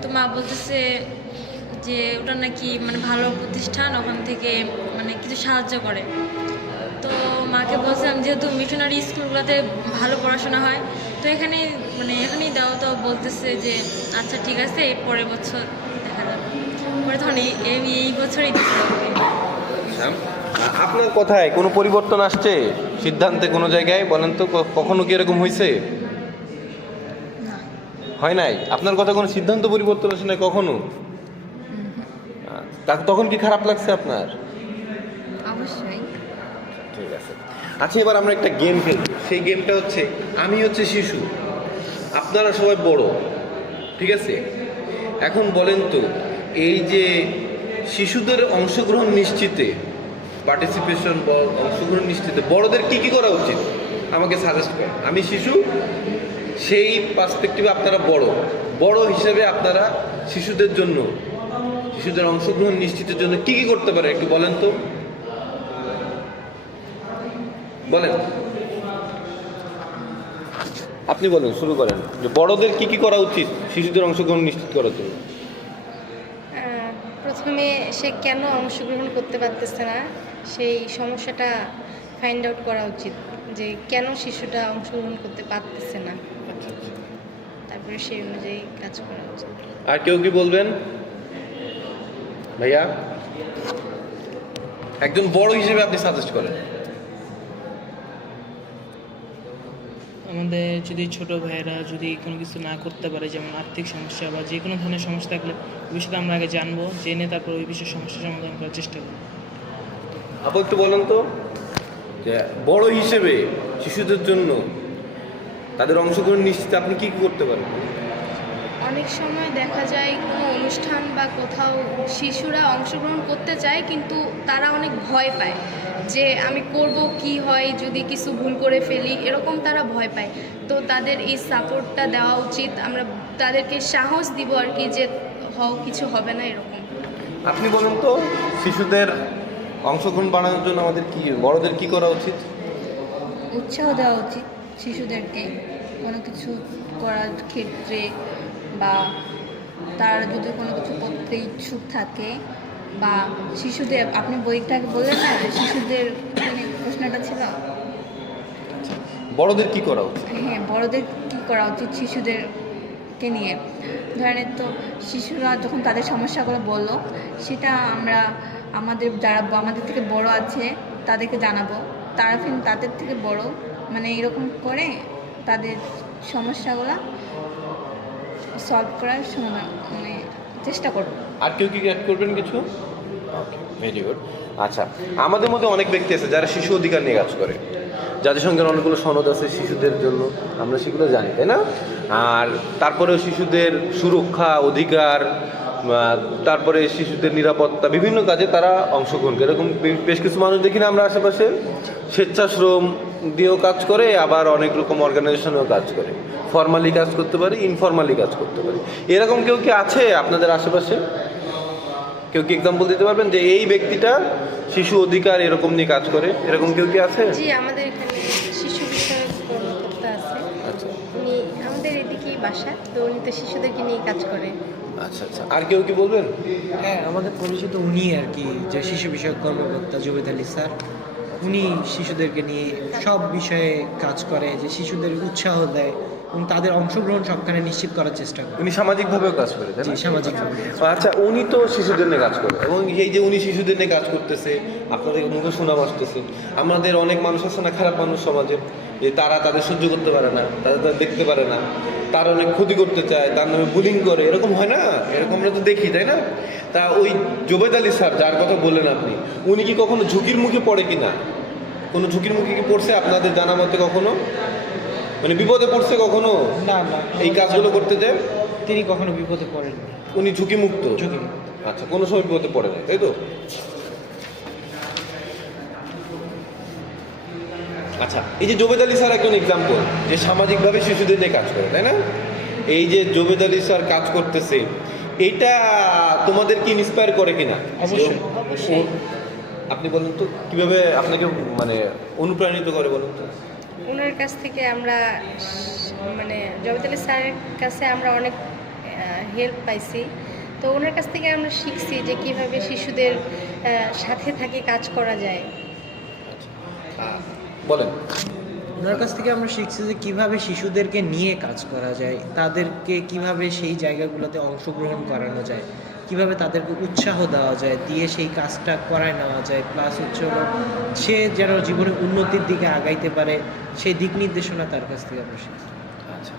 তো মা বলতেছে যে ওটা নাকি মানে ভালো প্রতিষ্ঠান, ওখান থেকে মানে কিছু সাহায্য করে। তো মাকে বলছিলাম যেহেতু মিশনারি স্কুলগুলোতে ভালো পড়াশোনা হয়, তো এখানেই দাও। তো বলতেছে যে আচ্ছা ঠিক আছে, এই পরের বছর দেখা যাবে। পরে তখন এই বছরই দিতে হবে। আপনার কথায় কোনো পরিবর্তন আসছে সিদ্ধান্তে কোনো জায়গায়? বলেন তো, কখনো কি এরকম হয়েছে? হয় নাই? আপনার কথা কোনো সিদ্ধান্ত পরিবর্তন আসে নাই কখনো? তখন কি খারাপ লাগছে আপনার? অবশ্যই। ঠিক আছে, আচ্ছা, এবার আমরা একটা গেম খেলব। সেই গেমটা হচ্ছে, আমি হচ্ছে শিশু, আপনারা সবাই বড়, ঠিক আছে? এখন বলেন তো, এই যে শিশুদের অংশগ্রহণ নিশ্চিতে, পার্টিসিপেশন বা অংশগ্রহণ নিশ্চিতে বড়দের কি কি করা উচিত আমাকে সাজেস্ট করেন। আমি শিশু, সেই পার্সপেক্টিভে আপনারা বড় হিসেবে আপনারা শিশুদের অংশগ্রহণ নিশ্চিতের জন্য কি কি করতে পারে একটু বলেন তো। বলেন, আপনি বলেন, শুরু করেন যে বড়দের কি কি করা উচিত শিশুদের অংশগ্রহণ নিশ্চিত করার জন্য। প্রথমে সে কেন অংশগ্রহণ করতে পারতেছে না, সেই সমস্যাটা ফাইন্ড আউট করা উচিত, যে কেন শিশুটা অংশগ্রহণ করতে পারতেছে না, তারপরে সেই অনুযায়ী কাজ করা উচিত। আর কেউ কি বলবেন? ভাইয়া, একজন বড় হিসেবে আপনি সাজেস্ট করেন। আমাদের যদি ছোট ভাইয়েরা যদি কোনো কিছু না করতে পারে, যেমন আর্থিক সমস্যা বা যে কোনো ধরনের সমস্যা থাকলে ওই বিষয়টা আমরা আগে জানবো, জেনে তারপর ওই বিষয়ে সমস্যা সমাধান করার চেষ্টা করব। আপু, একটু বলেন তো, যে বড় হিসেবে শিশুদের জন্য তাদের অংশগ্রহণ নিশ্চিত আপনি কি কি করতে পারেন? অনেক সময় দেখা যায় কোনো অনুষ্ঠান বা কোথাও শিশুরা অংশগ্রহণ করতে চায়, কিন্তু তারা অনেক ভয় পায় যে আমি করব কি হয় যদি কিছু ভুল করে ফেলি, এরকম তারা ভয় পায়। তো তাদের এই সাপোর্টটা দেওয়া উচিত, আমরা তাদেরকে সাহস দিব আর কি, যে কিছু হবে না এরকম। আপনি বলুন তো, শিশুদের অংশগ্রহণ বাড়ানোর জন্য আমাদের বড়দের কি করা উচিত? উৎসাহ দেওয়া উচিত শিশুদেরকে কোনো কিছু করার ক্ষেত্রে, বা তার যদি কোনো কিছু করতে ইচ্ছুক থাকে, বা শিশুদের, আপনি বইটাকে বললেন না যে শিশুদের প্রশ্নটা ছিল, বড়দের কি করা উচিত? হ্যাঁ, বড়দের কী করা উচিত শিশুদেরকে নিয়ে। ধরেন তো শিশুরা যখন তাদের সমস্যাগুলো বললো, সেটা আমরা যারা আমাদের থেকে বড় আছে তাদেরকে জানাবো, তারা ফির তাদের থেকে বড়, মানে এরকম করে তাদের সমস্যাগুলো সলভ করার সমাধান মানে চেষ্টা করবো। আর কেউ কি অ্যাড করবেন কিছু? ওকে, ভেরি গুড। আচ্ছা, আমাদের মধ্যে অনেক ব্যক্তি আছে যারা শিশু অধিকার নিয়ে কাজ করে, যাদের সঙ্গে অনেকগুলো সনদ আছে শিশুদের জন্য, আমরা সেগুলো জানি, তাই না? আর তারপরেও শিশুদের সুরক্ষা, অধিকার, তারপরে শিশুদের নিরাপত্তা, বিভিন্ন কাজে তারা অংশগ্রহণ করে। এরকম বেশ কিছু মানুষ দেখি না আমরা আশেপাশে, স্বেচ্ছাশ্রম দিয়েও কাজ করে, আবার অনেক রকম অর্গানাইজেশনেও কাজ করে। ফর্মালি কাজ করতে পারে, ইনফর্মালি কাজ করতে পারে। এরকম কেউ কি আছে আপনাদের আশেপাশে? কেউ কি এক্সাম্পল দিতে পারবেন যে এই ব্যক্তিটা শিশু অধিকার এরকম নিয়ে কাজ করে? এরকম কেউ কি আছে? জি, আমাদের এখানে শিশু বিষয়ক কর্মকর্তা আছে। আচ্ছা উনি আমাদের এদিকেই বাসা, তো উনি তো শিশুদেরকে নিয়ে কাজ করে। আচ্ছা আচ্ছা, আর কেউ কি বলবেন? হ্যাঁ, আমাদের পরিচিত উনি আর কি, যে শিশু বিষয়ক কর্মকর্তা জুবেদ আলী স্যার, উনি শিশুদেরকে নিয়ে সব বিষয়ে কাজ করে, যে শিশুদের উৎসাহ দেয় এবং তাদের অংশগ্রহণ সবখানে নিশ্চিত করার চেষ্টা করে। উনি সামাজিকভাবেও কাজ করে, তাই জি, না? সামাজিকভাবে। আচ্ছা, উনি তো শিশুদের নিয়ে কাজ করে, এবং এই যে উনি শিশুদের নিয়ে কাজ করতেছে, আপনাদের মুখে শোনা আসতেছে। আমাদের অনেক মানুষ আছে না, খারাপ মানুষ সমাজে, যে তারা তাদের সহ্য করতে পারে না, তাদের দেখতে পারে না, তার অনেক ক্ষতি করতে চায়, তার নামে বুলিং করে, এরকম হয় না? এরকম আমরা তো দেখি, তাই না? তা ওই জুবেদ আলী স্যার যার কথা বললেন আপনি, উনি কি কখনো ঝুঁকির মুখে পড়ে কি না? কোনো ঝুঁকির মুখে কি পড়ছে আপনাদের জানা মতে কখনো? মানে বিপদে পড়ছে কখনো না না, এই কাজগুলো করতে যায়? তিনি কখনো বিপদে পড়েন না। উনি ঝুঁকিমুক্ত? ঝুঁকিমুক্ত। আচ্ছা, কোনো সময় বিপদে পড়ে নাই, তাই তো? আচ্ছা, এই যে জুবেদ আলী স্যার একজন এক্সাম্পল, যে সামাজিকভাবে শিশুদের নিয়ে কাজ করে, তাই না? এই যে জুবেদ আলী স্যার কাজ করতেছে, এটা তোমাদের কি ইন্সপায়ার করে কিনা? অবশ্যই। অবশ্যই। আপনি বলুন তো, কিভাবে আপনাকে মানে অনুপ্রাণিত করে বলুন তো? ওনার কাছ থেকে আমরা মানে জবেদ আলী স্যারের কাছে আমরা অনেক হেল্প পাইছি। তো ওনার কাছ থেকে আমরা শিখছি যে কিভাবে শিশুদের সাথে থেকে কাজ করা যায়। বলেন। ওনার কাছ থেকে আমরা শিখছি যে কিভাবে শিশুদেরকে নিয়ে কাজ করা যায়, তাদেরকে কিভাবে সেই জায়গাগুলোতে অংশগ্রহণ করানো যায়, কিভাবে তাদেরকে উৎসাহ দেওয়া যায়, দিয়ে সেই কাজটা করায় নেওয়া যায়, প্লাস হচ্ছে হলো সে যেন জীবনে উন্নতির দিকে আগাইতে পারে, সেই দিক নির্দেশনা তার কাছ থেকে আমরা শিখছি। আচ্ছা,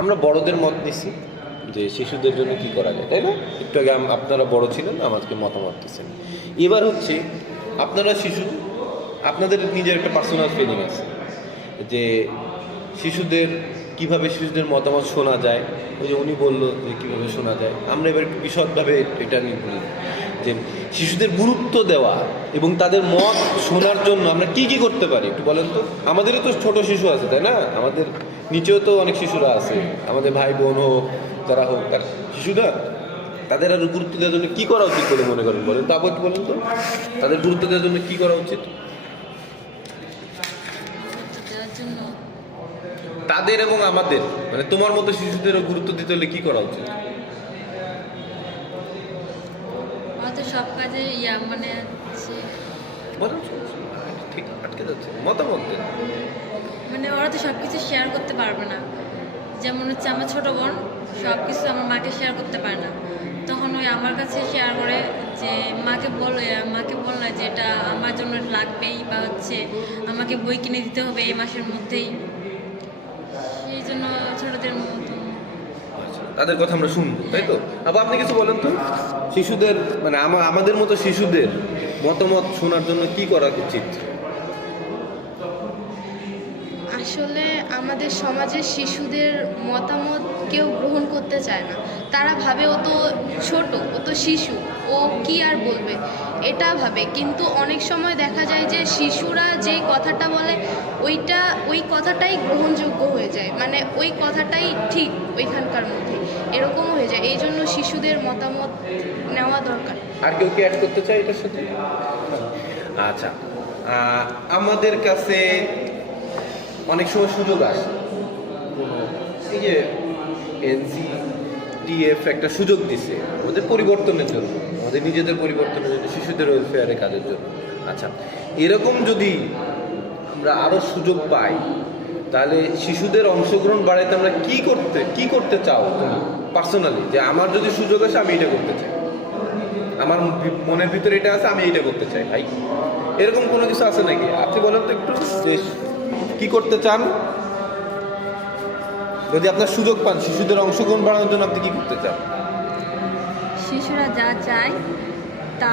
আমরা বড়দের মত নিছি যে শিশুদের জন্য কি করা যায়, তাই না? একটু আগে আপনারা বড় ছিলেন, আমাকে মতামত দিচ্ছেন। এবার হচ্ছে আপনারা শিশু, আপনাদের নিজের একটা পার্সোনাল ফিলিং আছে যে শিশুদের মতামত শোনা যায়। ওই যে উনি বললো যে কীভাবে শোনা যায়, আমরা এবার একটু বিশদভাবে এটা নিয়ে বলি যে শিশুদের গুরুত্ব দেওয়া এবং তাদের মত শোনার জন্য আমরা কি কি করতে পারি একটু বলেন তো। আমাদেরও তো ছোট শিশু আছে, তাই না? আমাদের নিচেও তো অনেক শিশুরা আছে, আমাদের ভাই বোন হোক, যারা হোক, তার শিশুরা, তাদের আরও গুরুত্ব দেওয়ার জন্য কী করা উচিত বলে মনে করেন? বলেন তো, আপু একটু বলেন তো, তাদের গুরুত্ব দেওয়ার জন্য কী করা উচিত? দেওয়ার জন্য তাদের এবং আমাদের, মানে তোমার মতো শিশুদেরও গুরুত্ব দিতে হলে কী করা উচিত? হয়তো সব কাজে মানে হচ্ছে বলেন, ঠিক আটকে যাচ্ছে, মতামত দেন। মানে ওরা তো সব কিছু শেয়ার করতে পারবে না। যেমন হচ্ছে আমার ছোটো বোন সব কিছু আমার মাকে শেয়ার করতে পারে না, তখন ওই আমার কাছে শেয়ার করে যে মাকে বললো যে এটা আমার জন্য লাগবেই, বা হচ্ছে আমাকে বই কিনে দিতে হবে এই মাসের মধ্যেই। সেই জন্য ছোটদের মতো তাদের কথা আমরা শুনবো, তাই তো? আবার আপনি কিছু বলেন তো, শিশুদের মানে আমাদের মতো শিশুদের মতামত শোনার জন্য কি করা উচিত? আসলে আমাদের সমাজের শিশুদের মতামত কেউ গ্রহণ করতে চায় না। তারা ভাবে ও তো ছোট, ও তো শিশু, ও কি আর বলবে, এটা ভাবে। কিন্তু অনেক সময় দেখা যায় যে শিশুরা যেই কথাটা বলে ওই কথাটাই গ্রহণযোগ্য হয়ে যায়, মানে ওই কথাটাই ঠিক ওইখানকার মধ্যে, এরকমও হয়ে যায়। এই জন্য শিশুদের মতামত নেওয়া দরকার। আর কেউ কি অ্যাড করতে চায় এটার সাথে? আচ্ছা, আমাদের কাছে অনেক সময় সুযোগ আসে, কোনো এই যে NCTF একটা সুযোগ দিছে আমাদের পরিবর্তনের জন্য, আমাদের নিজেদের পরিবর্তনের জন্য, শিশুদের ওয়েলফেয়ারে কাজের জন্য। আচ্ছা, এরকম যদি আমরা আরও সুযোগ পাই তাহলে শিশুদের অংশগ্রহণ বাড়াইতে আমরা কি করতে চাও তুমি পার্সোনালি, যে আমার যদি সুযোগ আসে আমি এটা করতে চাই, আমার মনের ভিতরে এটা আছে, আমি এটা করতে চাই ভাই, এরকম কোনো কিছু আছে নাকি? আপনি বলেন তো একটু, যে কি করতে চান যদি আপনার সুযোগ পান, শিশুদের অংশগ্রহণ বাড়ানোর জন্য আপনি কি করতে চান? শিশুরা যা চায় তা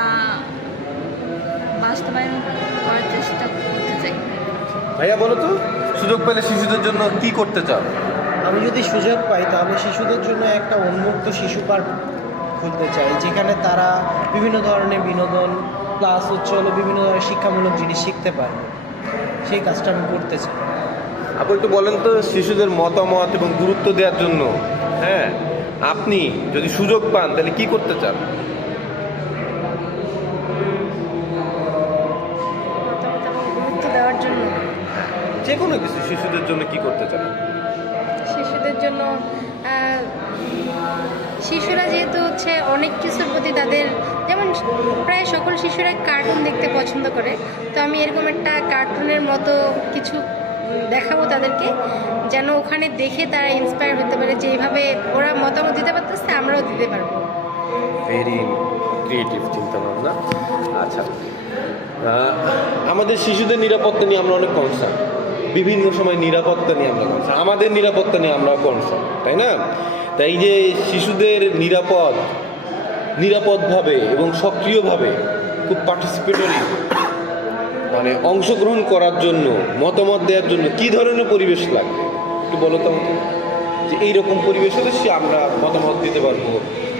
বাস্তবায়ন করার চেষ্টা করতে চাই। ভাইয়া বলো তো, সুযোগ পেলে শিশুদের জন্য কি করতে চাও? আমি যদি সুযোগ পাই তাহলে শিশুদের জন্য একটা উন্মুক্ত শিশু পার্ক খুলতে চাই, যেখানে তারা বিভিন্ন ধরনের বিনোদন প্লাস হলো বিভিন্ন ধরনের শিক্ষামূলক জিনিস শিখতে পারবে। সেই কাজটা আমি করতে চাই। আপনি একটু বলেন তো, শিশুদের মতামত এবং গুরুত্ব দেওয়ার জন্য, হ্যাঁ, আপনি যদি সুযোগ পান তাহলে কি করতে চান? মতামত এবং গুরুত্ব দেওয়ার জন্য যে কোনো কিছু শিশুদের জন্য কি করতে চান? শিশুদের জন্য শিশুরা যেহেতু অনেক কিছুর প্রতি তাদের, যেমন প্রায় সকল শিশুরা কার্টুন দেখতে পছন্দ করে, তো আমি এরকম একটা কার্টুনের মতো কিছু দেখাবো তাদেরকে, যেন ওখানে দেখে তারা ইন্সপায়ার হতে পারে, যে এইভাবে ওরা মতামত দিতে পারতেছে আমরাও দিতে পারবো। ভেরি ক্রিয়েটিভ চিন্তা ভাবনা। আচ্ছা, আমাদের শিশুদের নিরাপত্তা নিয়ে আমরা অনেক কনসার্ন, বিভিন্ন সময় নিরাপত্তা নিয়ে আমরা কনসার্ন, আমাদের নিরাপত্তা নিয়ে আমরা কনসার্ন, তাই না? তাই যে শিশুদের নিরাপদভাবে এবং সক্রিয়ভাবে খুব পার্টিসিপেটরি, মানে অংশগ্রহণ করার জন্য, মতামত দেওয়ার জন্য কি ধরনের পরিবেশ লাগবে একটু বলো তো আমাকে, যে এইরকম পরিবেশ হলে আমরা মতামত দিতে পারবো,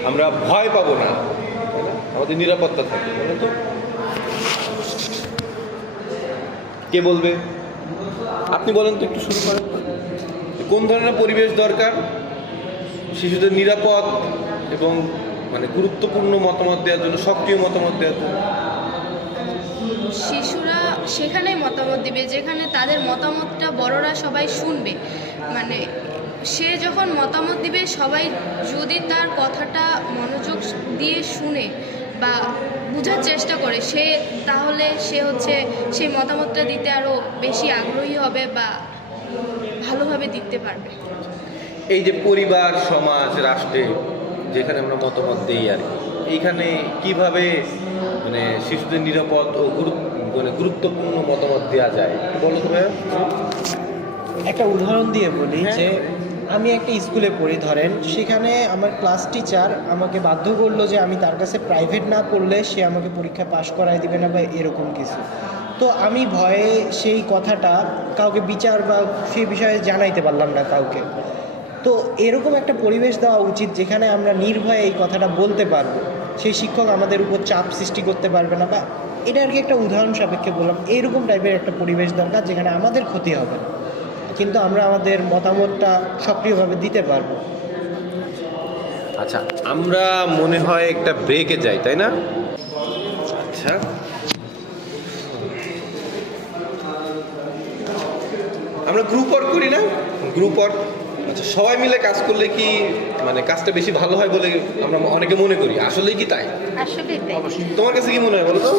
আমরা ভয় পাবো না, তাই না? আমাদের নিরাপত্তা থাকবে, বলো তো কে বলবে? আপনি বলেন তো, একটু শুরু করেন। কোন ধরনের পরিবেশ দরকার শিশুদের নিরাপদ এবং মানে গুরুত্বপূর্ণ মতামত দেওয়ার জন্য, সক্রিয় মতামত দেওয়ার জন্য? শিশুরা সেখানেই মতামত দিবে যেখানে তাদের মতামতটা বড়রা সবাই শুনবে। মানে সে যখন মতামত দিবে, সবাই যদি তার কথাটা মনোযোগ দিয়ে শুনে বা বোঝার চেষ্টা করে, তাহলে সেই মতামতটা দিতে আরও বেশি আগ্রহী হবে বা ভালোভাবে দিতে পারবে। এই যে পরিবার, সমাজ, রাষ্ট্রে যেখানে আমরা মতামত দিই আর কি, এইখানে কিভাবে মানে শিশুদের নিরাপদ ও গুরুত্বপূর্ণ মতামত দেওয়া যায় একটু বলো তো ভাইয়া। একটা উদাহরণ দিয়ে বলি, হ্যাঁ। যে আমি একটা স্কুলে পড়ি, ধরেন সেখানে আমার ক্লাস টিচার আমাকে বাধ্য করলো যে আমি তার কাছে প্রাইভেট না পড়লে সে আমাকে পরীক্ষা পাশ করায় দিবে না বা এরকম কিছু। তো আমি ভয়ে সেই কথাটা কাউকে বিচার বা সেই বিষয়ে জানাইতে পারলাম না কাউকে। তো এরকম একটা পরিবেশ দেওয়া উচিত যেখানে আমরা নির্ভয়ে এই কথাটা বলতে পারবো, সেই শিক্ষক আমাদের উপর চাপ সৃষ্টি করতে পারবে না, বা এটা আর কি একটা উদাহরণ সাপেক্ষে বললাম। এইরকম টাইপের একটা পরিবেশ দরকার যেখানে আমাদের ক্ষতি হবে না, কিন্তু আমরা আমাদের মতামতটা সক্রিয়ভাবে দিতে পারবো। আচ্ছা, আমরা মনে হয় একটা ব্রেকে যাই, তাই না? আচ্ছা, আমরা গ্রুপ ওয়ার্ক করি না? গ্রুপ ওয়ার্ক, আচ্ছা, সবাই মিলে কাজ করলে কি মানে কাজটা বেশি ভালো হয় বলে আমরা অনেকে মনে করি, আসলেই কি তাই? আসলেই তাই। তোমার কাছে কি মনে হয় বলো তো?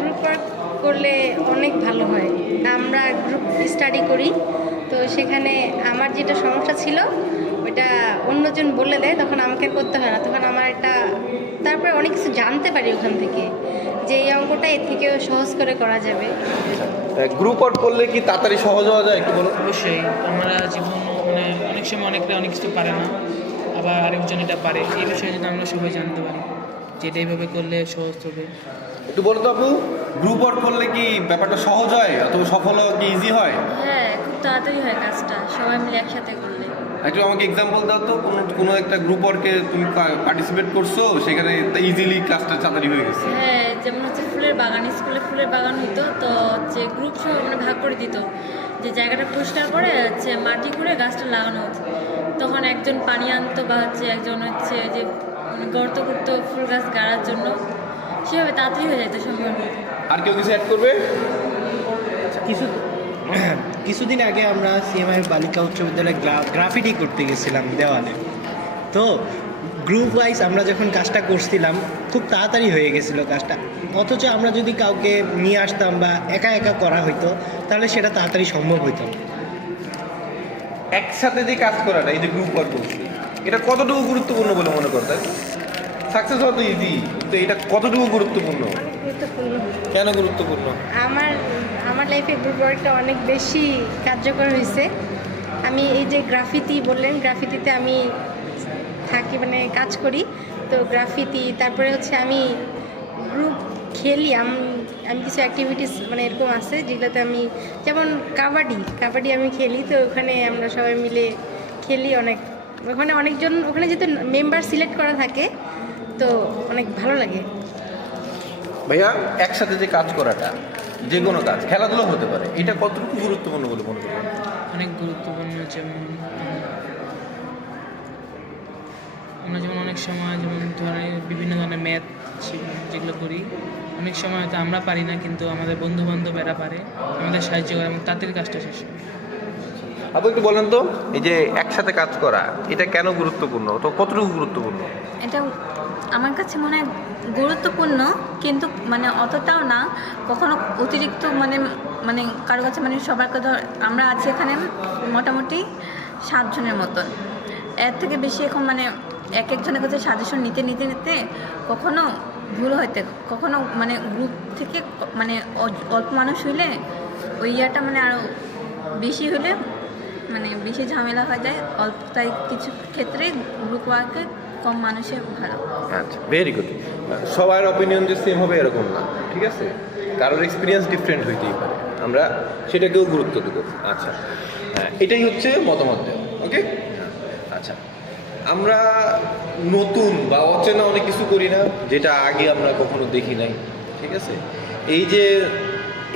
গ্রুপ ওয়ার্ক করলে অনেক ভালো হয়। আমরা গ্রুপ স্টাডি করি, তো সেখানে আমার যেটা সমস্যা ছিল ওইটা অন্যজন বলে দেয়, তখন আমাকে করতে হয় না, তখন আমার তারপরে অনেক কিছু জানতে পারি ওখান থেকে, যে এই অঙ্কটা এর থেকেও সহজ করে করা যাবে। গ্রুপ ওয়ার্ক করলে কি তাড়াতাড়ি সহজ হওয়া যায় একটু বলো? অবশ্যই আমরা জীবন মানে অনেক সময় অনেকটা অনেক কিছু পারে না, আবার আরেকজন এটা পারে, এই বিষয়ে যদি আমরা সবাই জানতে পারি যে এটা এইভাবে করলে সহজ হবে। একটু বলো তো আপু। গ্রুপ ওয়ার্ক করলে কি ব্যাপারটা সহজ হয় অথবা সফল হওয়া কি ইজি হয়? হ্যাঁ, খুব তাড়াতাড়ি হয় কাজটা সবাই মিলে একসাথে করলে। একটু আমাকে এক্সাম্পল দাও তো, কোনো একটা গ্রুপ ওয়ার্কে তুমি পার্টিসিপেট করছো, সেখানে ইজিলি কাজটা তাড়াতাড়ি হয়ে গেছে। হ্যাঁ, যেমন হচ্ছে ফুলের বাগান, স্কুলে ফুলের বাগান হইতো, তো হচ্ছে গ্রুপ সহ মানে ভাগ করে দিত যে জায়গাটা পরিষ্কার করে হচ্ছে মাটি করে গাছটা লাগানো হতো। তখন একজন পানি আনতো বা হচ্ছে একজন হচ্ছে যে মানে গর্ত করতো ফুল গাছ গাড়ার জন্য, সেভাবে তাড়াতাড়ি হয়ে যেত সময়ের মধ্যে। আর কেউ কিছু অ্যাড করবে? কিছুদিন আগে আমরা সিএমআই বালিকা উচ্চ বিদ্যালয়ে গ্রাফিটি করতে গেছিলাম দেওয়ালে। তো গ্রুপ ওয়াইজ আমরা যখন কাজটা করছিলাম খুব তাড়াতাড়ি হয়ে গেছিলো কাজটা, অথচ আমরা যদি কাউকে নিয়ে আসতাম বা একা একা করা হইতো তাহলে সেটা তাড়াতাড়ি সম্ভব হইতো না। একসাথে যে কাজ করাটা, এই যে গ্রুপ ওয়ার্ক বলছি, এটা কতটুকু গুরুত্বপূর্ণ বলে মনে করতে? সাকসেস হওয়া তো ইজি, তো এটা কতটুকু গুরুত্বপূর্ণ? গুরুত্বপূর্ণ। কেন গুরুত্বপূর্ণ? আমার লাইফে গ্রুপ ওয়ার্কটা অনেক বেশি কার্যকর হয়েছে। আমি এই যে গ্রাফিতি বললেন, গ্রাফিতিতে আমি থাকি মানে কাজ করি, তো গ্রাফিতি তারপরে হচ্ছে আমি গ্রুপ খেলি। আমি কিছু অ্যাক্টিভিটিস মানে এরকম আছে যেগুলোতে আমি, যেমন কাবাডি আমি খেলি, তো ওখানে আমরা সবাই মিলে খেলি। ওখানে অনেকজন, ওখানে যেহেতু মেম্বার সিলেক্ট করা থাকে তো অনেক ভালো লাগে। ভাইয়া, একসাথে যে কাজ করাটা, যে কোনো কাজ, খেলাধুলা হতে পারে, এটা কতটুকু গুরুত্বপূর্ণ বলে মনে করেন? অনেক গুরুত্বপূর্ণ। যেমন আমরা যেমন অনেক সময় যেমন বিভিন্ন ধরনের ম্যাথ যেগুলো করি, অনেক সময় হয়তো আমরা পারি না, কিন্তু আমাদের বন্ধু বান্ধব এরা পারে, আমাদের সাহায্য করে এবং তাদের কাজটা শেষ হয়। আপনি একটু বলেন তো, এই যে একসাথে কাজ করা, এটা কেন গুরুত্বপূর্ণ, তো কতটুকু গুরুত্বপূর্ণ? এটা আমার কাছে মনে হয় গুরুত্বপূর্ণ, কিন্তু মানে অতটাও না, কখনো অতিরিক্ত মানে মানে কারো কাছে মানে সবার কথা। আমরা আছি এখানে মোটামুটি 7 জনের মতন, এর থেকে বেশি এখন মানে এক একজনের কাছে সাজেশন নিতে নিতে নিতে কখনো ভুল হইতে, কখনো মানে গ্রুপ থেকে মানে অল্প মানুষ হইলে ওই ইয়াটা মানে আরও বেশি হলে মানে বেশি ঝামেলা হয়ে যায়। অল্প, তাই কিছু ক্ষেত্রে গ্রুপ ওয়ার্কে কম মানুষের ভালো। আচ্ছা, ভেরি গুড। সবার অপিনিয়ন যে সেম হবে এরকম না, ঠিক আছে? কারোর এক্সপিরিয়েন্স ডিফারেন্ট হইতেই পারে, আমরা সেটাকেও গুরুত্ব দেবো। আচ্ছা, হ্যাঁ, এটাই হচ্ছে মতামত দেওয়া। ওকে, আচ্ছা, আমরা নতুন বা অচেনা অনেক কিছু করি না, যেটা আগে আমরা কখনো দেখি নাই, ঠিক আছে?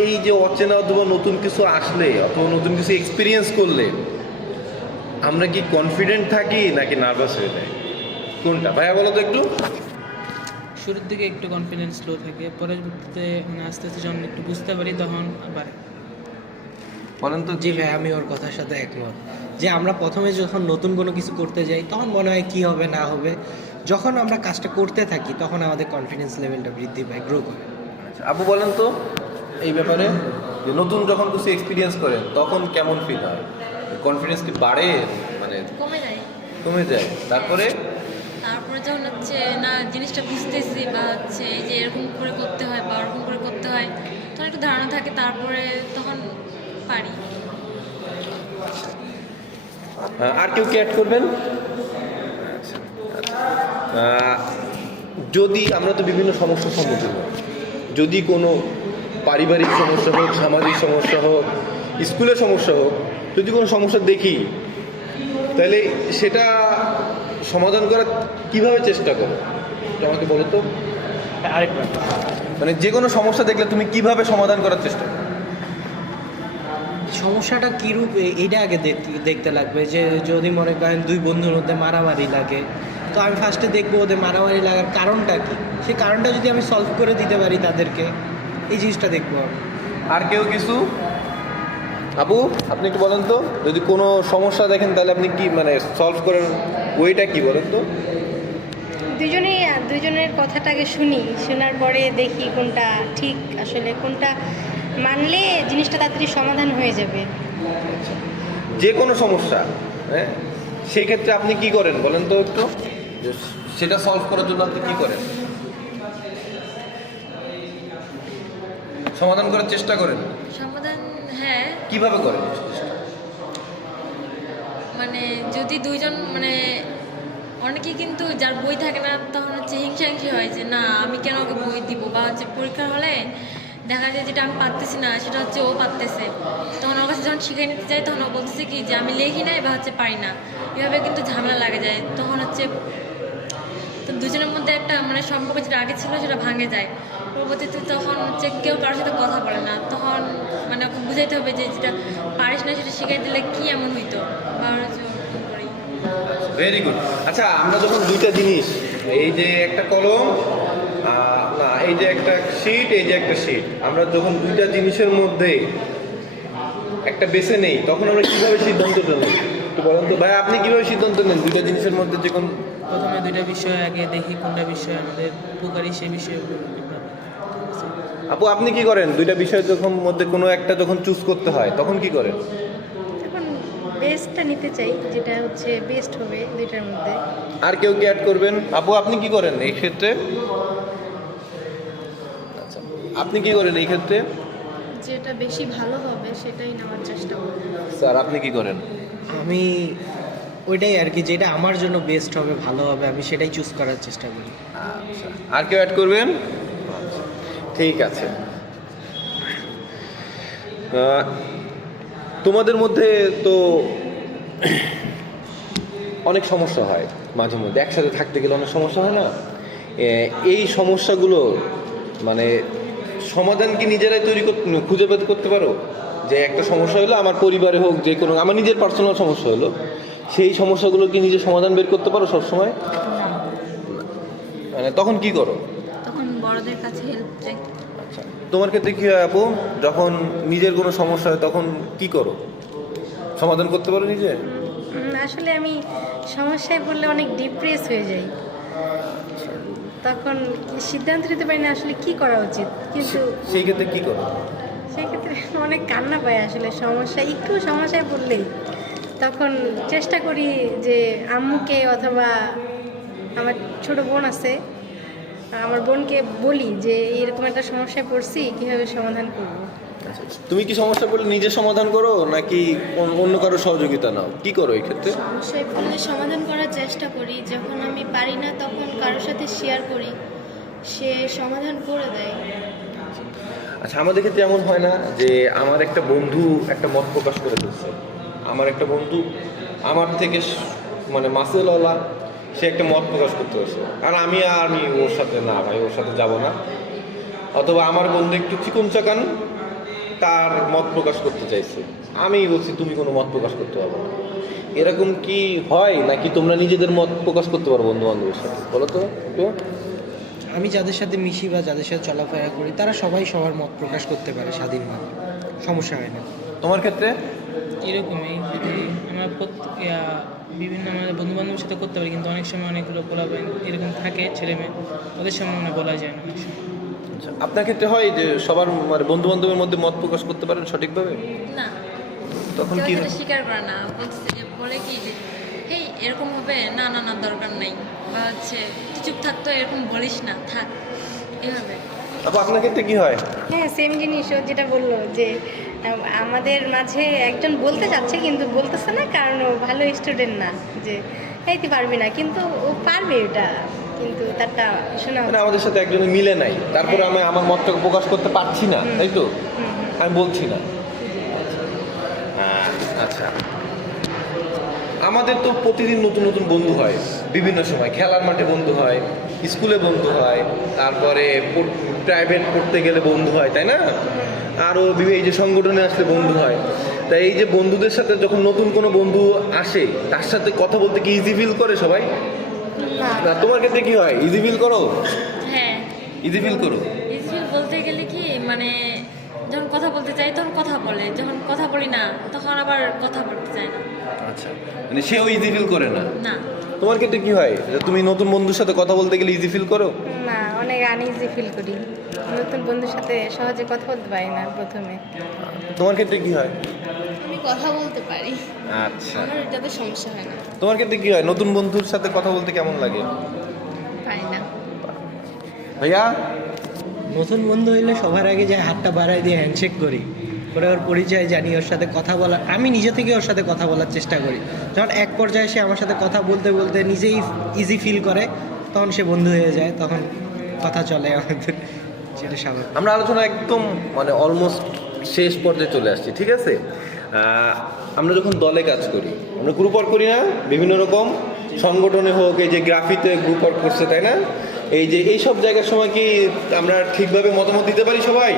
এই যে অচেনা অথবা নতুন কিছু আসলে অথবা নতুন কিছু এক্সপিরিয়েন্স করলে আমরা কি কনফিডেন্ট থাকি নাকি নার্ভাস হয়ে যাই? কোনটা ভাইয়া বলো তো একটু। শুরুর দিকে একটু কনফিডেন্স লো থাকে, পরবর্তীতে মানে আস্তে আস্তে যখন একটু বুঝতে পারি তখন বাড়ে। বলেন তো। জি ভাই, আমি ওর কথার সাথে একমত যে আমরা প্রথমে যখন নতুন কোনো কিছু করতে যাই তখন মনে হয় কী হবে না হবে, যখন আমরা কাজটা করতে থাকি তখন আমাদের কনফিডেন্স লেভেলটা বৃদ্ধি পায়, গ্রো করে। আচ্ছা, আপু বলেন তো এই ব্যাপারে, যে নতুন যখন কিছু এক্সপিরিয়েন্স করেন তখন কেমন ফিল হয়? কনফিডেন্স কি বাড়ে, মানে কমে যায়? তারপরে যখন হচ্ছে না জিনিসটা বুঝতেছি বা হচ্ছে এই যে এরকম করে করতে হয় বা ওরকম করে করতে হয়, তখন একটু ধারণা থাকে, তারপরে তখন পারি। আর কেউ কি অ্যাড করবেন? যদি আমরা তো বিভিন্ন সমস্যার সম্মুখীন হই, যদি কোনো পারিবারিক সমস্যা হোক, সামাজিক সমস্যা হোক, স্কুলের সমস্যা হোক, যদি কোনো সমস্যা দেখি, তাহলে সেটা সমাধান করার কীভাবে চেষ্টা করো আমাকে বলো তো। আরেকবার, মানে যে কোনো সমস্যা দেখলে তুমি কিভাবে সমাধান করার চেষ্টা করো? সমস্যাটা কীরূপ এইটা আগে দেখতে লাগবে। যে যদি মনে করেন দুই বন্ধুর মধ্যে মারামারি লাগে, তো আমি ফার্স্টে দেখবো ওদের মারামারি লাগার কারণটা কী, সেই কারণটা যদি আমি সলভ করে দিতে পারি তাদেরকে, এই জিনিসটা দেখবো আমি। আর কেউ কিছু? আপু আপনি একটু বলেন তো, যদি কোনো সমস্যা দেখেন তাহলে আপনি কি মানে সলভ করার ওয়েটা কি বলেন তো? দুজনের কথাটাকে শোনার পরে দেখি কোনটা ঠিক, আসলে কোনটা মানলে জিনিসটা তাড়াতাড়ি সমাধান হয়ে যাবে। যে কোনো সমস্যা, হ্যাঁ, সেই ক্ষেত্রে আপনি কি করেন বলেন তো একটু, সেটা সলভ করার জন্য আপনি কি করেন? সমাধান করার চেষ্টা করেন? সমাধান, হ্যাঁ। কিভাবে করেন? মানে যদি দুইজন মানে অনেকে কিন্তু যার বই থাকে না তখন হচ্ছে হিংসাহিংসি হয় যে না আমি কেন ওকে বই দিব, বা হচ্ছে পরীক্ষার হলে দেখা যায় যেটা আমি পারতেছি না সেটা হচ্ছে ও পারতেছে, তখন ওর কাছে যখন শিখে নিতে যাই তখন ও বলতেছে কি যে আমি লেখি না বা হচ্ছে পারি না, এভাবে কিন্তু ঝামেলা লাগে যায়। তখন হচ্ছে তো দুজনের মধ্যে একটা মানে সম্পর্ক যেটা আগে ছিল সেটা ভাঙে যায়। পরবর্তীতে তখন হচ্ছে কেউ কারোর সাথে কথা বলে না, তখন মানে ওকে বুঝাইতে হবে যে যেটা পারিস না সেটা শিখাই দিলে কি এমন হইতো বা হচ্ছে ওরকম করেই। Very good. আচ্ছা, আমরা যখন দুইটা জিনিস, এই যে একটা কলম না এই যে একটা শীট, এই যে একটা শীট, আমরা যখন দুইটা জিনিসের মধ্যে একটা বেছে নেই তখন আমরা কিভাবে সিদ্ধান্তটা নেই একটু বলেন তো ভাই, আপনি কিভাবে সিদ্ধান্ত নেন দুইটা জিনিসের মধ্যে যে কোন? প্রথমে দুইটা বিষয় আগে দেখি কোনটা বিষয় আমাদের উপকারী সেই বিষয়ে আপু আপনি কি করেন দুইটা বিষয় যখন মধ্যে কোনো একটা যখন চুজ করতে হয় তখন কি করেন? এখন বেস্টটা নিতে চাই, যেটা হচ্ছে বেস্ট হবে দুইটার মধ্যে। আর কেউ কি অ্যাড করবেন? আপু আপনি কি করেন এই ক্ষেত্রে? আচ্ছা, আপনি কি করেন এই ক্ষেত্রে? যেটা বেশি ভালো হবে সেটাই নেওয়ার চেষ্টা করব। স্যার আপনি কি করেন? আমি ওইটাই আর কি, যেটা আমার জন্য বেস্ট হবে, ভালো হবে, আমি সেটাই চুজ করার চেষ্টা করি। আচ্ছা, আর কেউ অ্যাড করবেন? ঠিক আছে। তোমাদের মধ্যে তো অনেক সমস্যা হয় মাঝে মধ্যে, একসাথে থাকতে গেলে অনেক সমস্যা হয় না? এই সমস্যাগুলো মানে সমাধান কি নিজেরাই খুঁজে বের করতে পারো? যে একটা সমস্যা হলো আমার পরিবারে হোক, যে কোনো আমার নিজের পার্সোনাল সমস্যা হলো, সেই সমস্যাগুলো কি নিজে সমাধান বের করতে পারো সবসময়? মানে তখন কি করো? তখন বড়দের কাছে হেল্প চাই। আচ্ছা, তোমার ক্ষেত্রে কী হয় আপু? যখন নিজের কোনো সমস্যা হয় তখন কি করো? সমাধান করতে পারো নিজে? আসলে আমি সমস্যায় পড়লে অনেক ডিপ্রেস হয়ে যাই, তখন সিদ্ধান্ত নিতে পারি না আসলে কি করা উচিত। কিন্তু সেই ক্ষেত্রে কি করো? সেক্ষেত্রে অনেক কান্না পায় আসলে, একটু সমস্যায় পড়লেই। তখন চেষ্টা করি যে আম্মুকে অথবা আমার ছোট বোন আছে, আমার বোনকে বলি যে এরকম একটা সমস্যায় পড়ছি, কীভাবে সমাধান করব। তুমি কি সমস্যা পড়লে নিজে সমাধান করো নাকি অন্য কারো সহযোগিতা নাও? কি করো এই ক্ষেত্রে? সমস্যায় পড়লে সমাধান করার চেষ্টা করি, যখন আমি পারি না তখন কারোর সাথে শেয়ার করি, সে সমাধান করে দেয়। আচ্ছা, আমাদের ক্ষেত্রে এমন হয় না যে আমার একটা বন্ধু একটা মত প্রকাশ করে দিচ্ছে, আমার একটা বন্ধু আমার থেকে মানে মাসেলওয়ালা, সে একটা মত প্রকাশ করতে হচ্ছে, আর আমি ওর সাথে না ভাই, ওর সাথে যাব না। অথবা আমার বন্ধু একটু চিকন চাকান, তার মত প্রকাশ করতে চাইছে, আমি বলছি তুমি কোনো মত প্রকাশ করতে পারবো না। এরকম কি হয় নাকি তোমরা নিজেদের মত প্রকাশ করতে পারো বন্ধু বান্ধবের সাথে? বলো তো একটু। আমি যাদের সাথে মিশি বা যাদের সাথে চলাফেরা করি তারা সবাই সবার মত প্রকাশ করতে পারে স্বাধীনভাবে, সমস্যা হয় না। তোমার ক্ষেত্রে? এরকমই যদি আমরা বিভিন্ন আমাদের বন্ধু বান্ধবের সাথে করতে পারি, কিন্তু অনেক সময় অনেকগুলো পোলাপাইন এরকম থাকে ছেলে মেয়ে, ওদের সামনে মানে বলা যায় না অনেক সময়। আচ্ছা, আপনার ক্ষেত্রে হয় যে সবার মানে বন্ধু বান্ধবের মধ্যে মত প্রকাশ করতে পারেন সঠিকভাবে? না, তখন কেউ কি সেটা স্বীকার করে না, বলে কি যে এই এরকম হবে, না না না দরকার নাই, বা হচ্ছে তুই চুপ থাকতো, এরকম বলিস না, থাক, এভাবে। আপু আপনার ক্ষেত্রে কি হয়? হ্যাঁ, সেম জিনিস ও যেটা বললো যে আমাদের মাঝে একজন বলতে চাচ্ছে কিন্তু বলতেছে না, কারণ ও ভালো স্টুডেন্ট না, যে এই তুই পারবি না, কিন্তু ও পারবে এটা, কিন্তু তারটা শোনা মানে আমাদের সাথে একজনে মিলে নাই, তারপরে আমি আমার মতটাকে প্রকাশ করতে পারছি না, তাই তো? আমি বলছি না। আচ্ছা, আমাদের তো প্রতিদিন নতুন নতুন বন্ধু হয়, বিভিন্ন সময় খেলার মাঠে বন্ধু হয়, স্কুলে বন্ধু হয়, তারপরে প্রাইভেট পড়তে গেলে বন্ধু হয়, তাই না? আরও এই যে সংগঠনে আসলে বন্ধু হয়। তাই এই যে বন্ধুদের সাথে যখন নতুন কোনো বন্ধু আসে, তার সাথে কথা বলতে কি ইজি ফিল করে সবাই? না, তোমার ক্ষেত্রে কি হয়? ইজি ফিল করো? হ্যাঁ, ইজি ফিল করো? ইসফিল বলতে গেলে কি মানে যখন কথা বলতে চাই তখন কথা বলে, যখন কথা বলি না তখন আবার কথা বলতে চায় না। আচ্ছা, মানে সেও ইজি ফিল করে না? না। তোমার ক্ষেত্রে কি হয়? তুমি নতুন বন্ধুর সাথে কথা বলতে গেলে ইজি ফিল করো? না, অনেক আনইজি ফিল করি, নতুন বন্ধুর সাথে সহজে কথা বলতে পারি না প্রথমে। তোমার ক্ষেত্রে কি হয়? আমি কথা বলতে পারি, আচ্ছা, আমার এটাতে সমস্যা হয় না। তোমার ক্ষেত্রে কি হয়? নতুন বন্ধুর সাথে কথা বলতে কেমন লাগে? পারি না। ভাইয়া? নতুন বন্ধু হইলে সবার আগে যায় হাতটা বাড়াই দিয়ে হ্যান্ডশেক করি, করে ওর পরিচয় জানি, ওর সাথে কথা বলা, আমি নিজে থেকে ওর সাথে কথা বলার চেষ্টা করি। যখন এক পর্যায়ে সে আমার সাথে কথা বলতে বলতে নিজেই ইজি ফিল করে, তখন সে বন্ধু হয়ে যায়, তখন কথা চলে আমাদের। সেটা স্বাভাবিক। আমরা আলোচনা একদম মানে অলমোস্ট শেষ পর্যায়ে চলে আসছি, ঠিক আছে? আমরা যখন দলে কাজ করি, আমরা গ্রুপ ওয়ার্ক করি না, বিভিন্ন রকম সংগঠনে হোক, এই যে গ্রাফিতে গ্রুপ ওয়ার্ক করছে, তাই না? এই যে এইসব জায়গার সময় কি আমরা ঠিকভাবে মতামত দিতে পারি সবাই?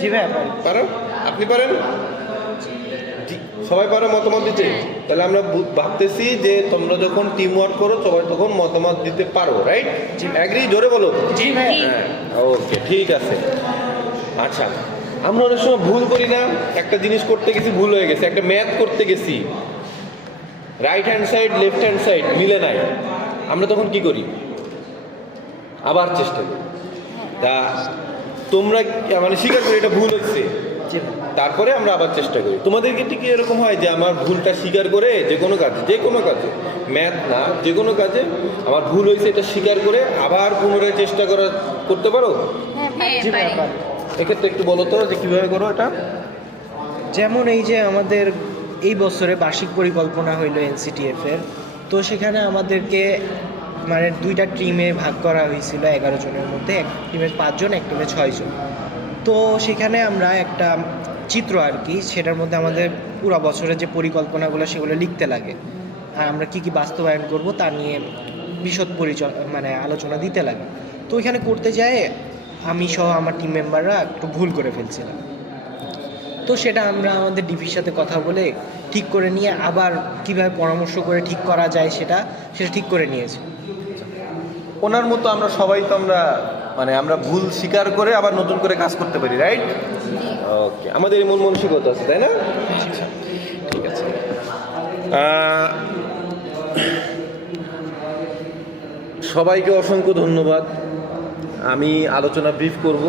জি ভাইয়া পারি। পারো? আপনি পারেন? জি, সবাই পারো মতামত দিতে? তাহলে আমরা ভাবতেছি যে তোমরা যখন টিম ওয়ার্ক করো সবাই তখন মতামত দিতে পারো, রাইট? অ্যাগ্রি? জোরে বলো। জি ভাইয়া। হ্যাঁ, ওকে, ঠিক আছে। আচ্ছা, আমরা অনেক সময় ভুল করি না? একটা জিনিস করতে গেছি, ভুল হয়ে গেছে। একটা ম্যাথ করতে গেছি, right hand side left hand side মিলে নাই, আমরা তখন কি করি? আবার চেষ্টা করি। তা তোমরা মানে স্বীকার করি এটা ভুল হচ্ছে, জি ভাইয়া। তারপরে আমরা আবার চেষ্টা করি। তোমাদের কি এরকম হয় যে আমার ভুলটা স্বীকার করে যে কোনো কাজে ম্যাথ না, যে কোনো কাজে আমার ভুল হয়েছে এটা স্বীকার করে আবার পুনরায় চেষ্টা করতে পারো? হ্যাঁ জি ভাইয়া পারি। পারি। এক্ষেত্রে একটু বলো তো যে কীভাবে করো এটা। যেমন এই যে আমাদের এই বছরে বার্ষিক পরিকল্পনা হইলো এনসিটিএফ এর, তো সেখানে আমাদেরকে মানে 2টা টিমে ভাগ করা হয়েছিল 11 জনের মধ্যে। এক টিমে 5 জন, এক টিমে 6 জন। তো সেখানে আমরা একটা চিত্র আর কি, সেটার মধ্যে আমাদের পুরো বছরের যে পরিকল্পনাগুলো সেগুলো লিখতে লাগে, আর আমরা কি কি বাস্তবায়ন করব তা নিয়ে বিশদ মানে আলোচনা দিতে লাগে। তো ওইখানে করতে যায় আমি সহ আমার টিম মেম্বাররা একটু ভুল করে ফেলছিলাম। তো সেটা আমরা আমাদের ডিপির সাথে কথা বলে ঠিক করে নিয়ে আবার কিভাবে পরামর্শ করে ঠিক করা যায় সেটা ঠিক করে নিয়েছি। ওনার মতো আমরা সবাই তো আমরা ভুল স্বীকার করে আবার নতুন করে কাজ করতে পারি, রাইট? ওকে, আমাদের এই মন মানসিকতা আছে, তাই না? আচ্ছা, ঠিক আছে। সবাইকে অসংখ্য ধন্যবাদ। আমি আলোচনা ব্রিফ করব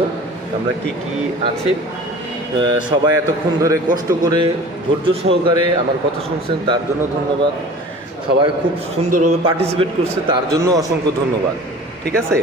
আমরা কি কি আছে। সবাই এতক্ষণ ধরে কষ্ট করে ধৈর্য সহকারে আমার কথা শুনছেন, তার জন্য ধন্যবাদ। সবাই খুব সুন্দরভাবে পার্টিসিপেট করছে, তার জন্য অসংখ্য ধন্যবাদ। ঠিক আছে?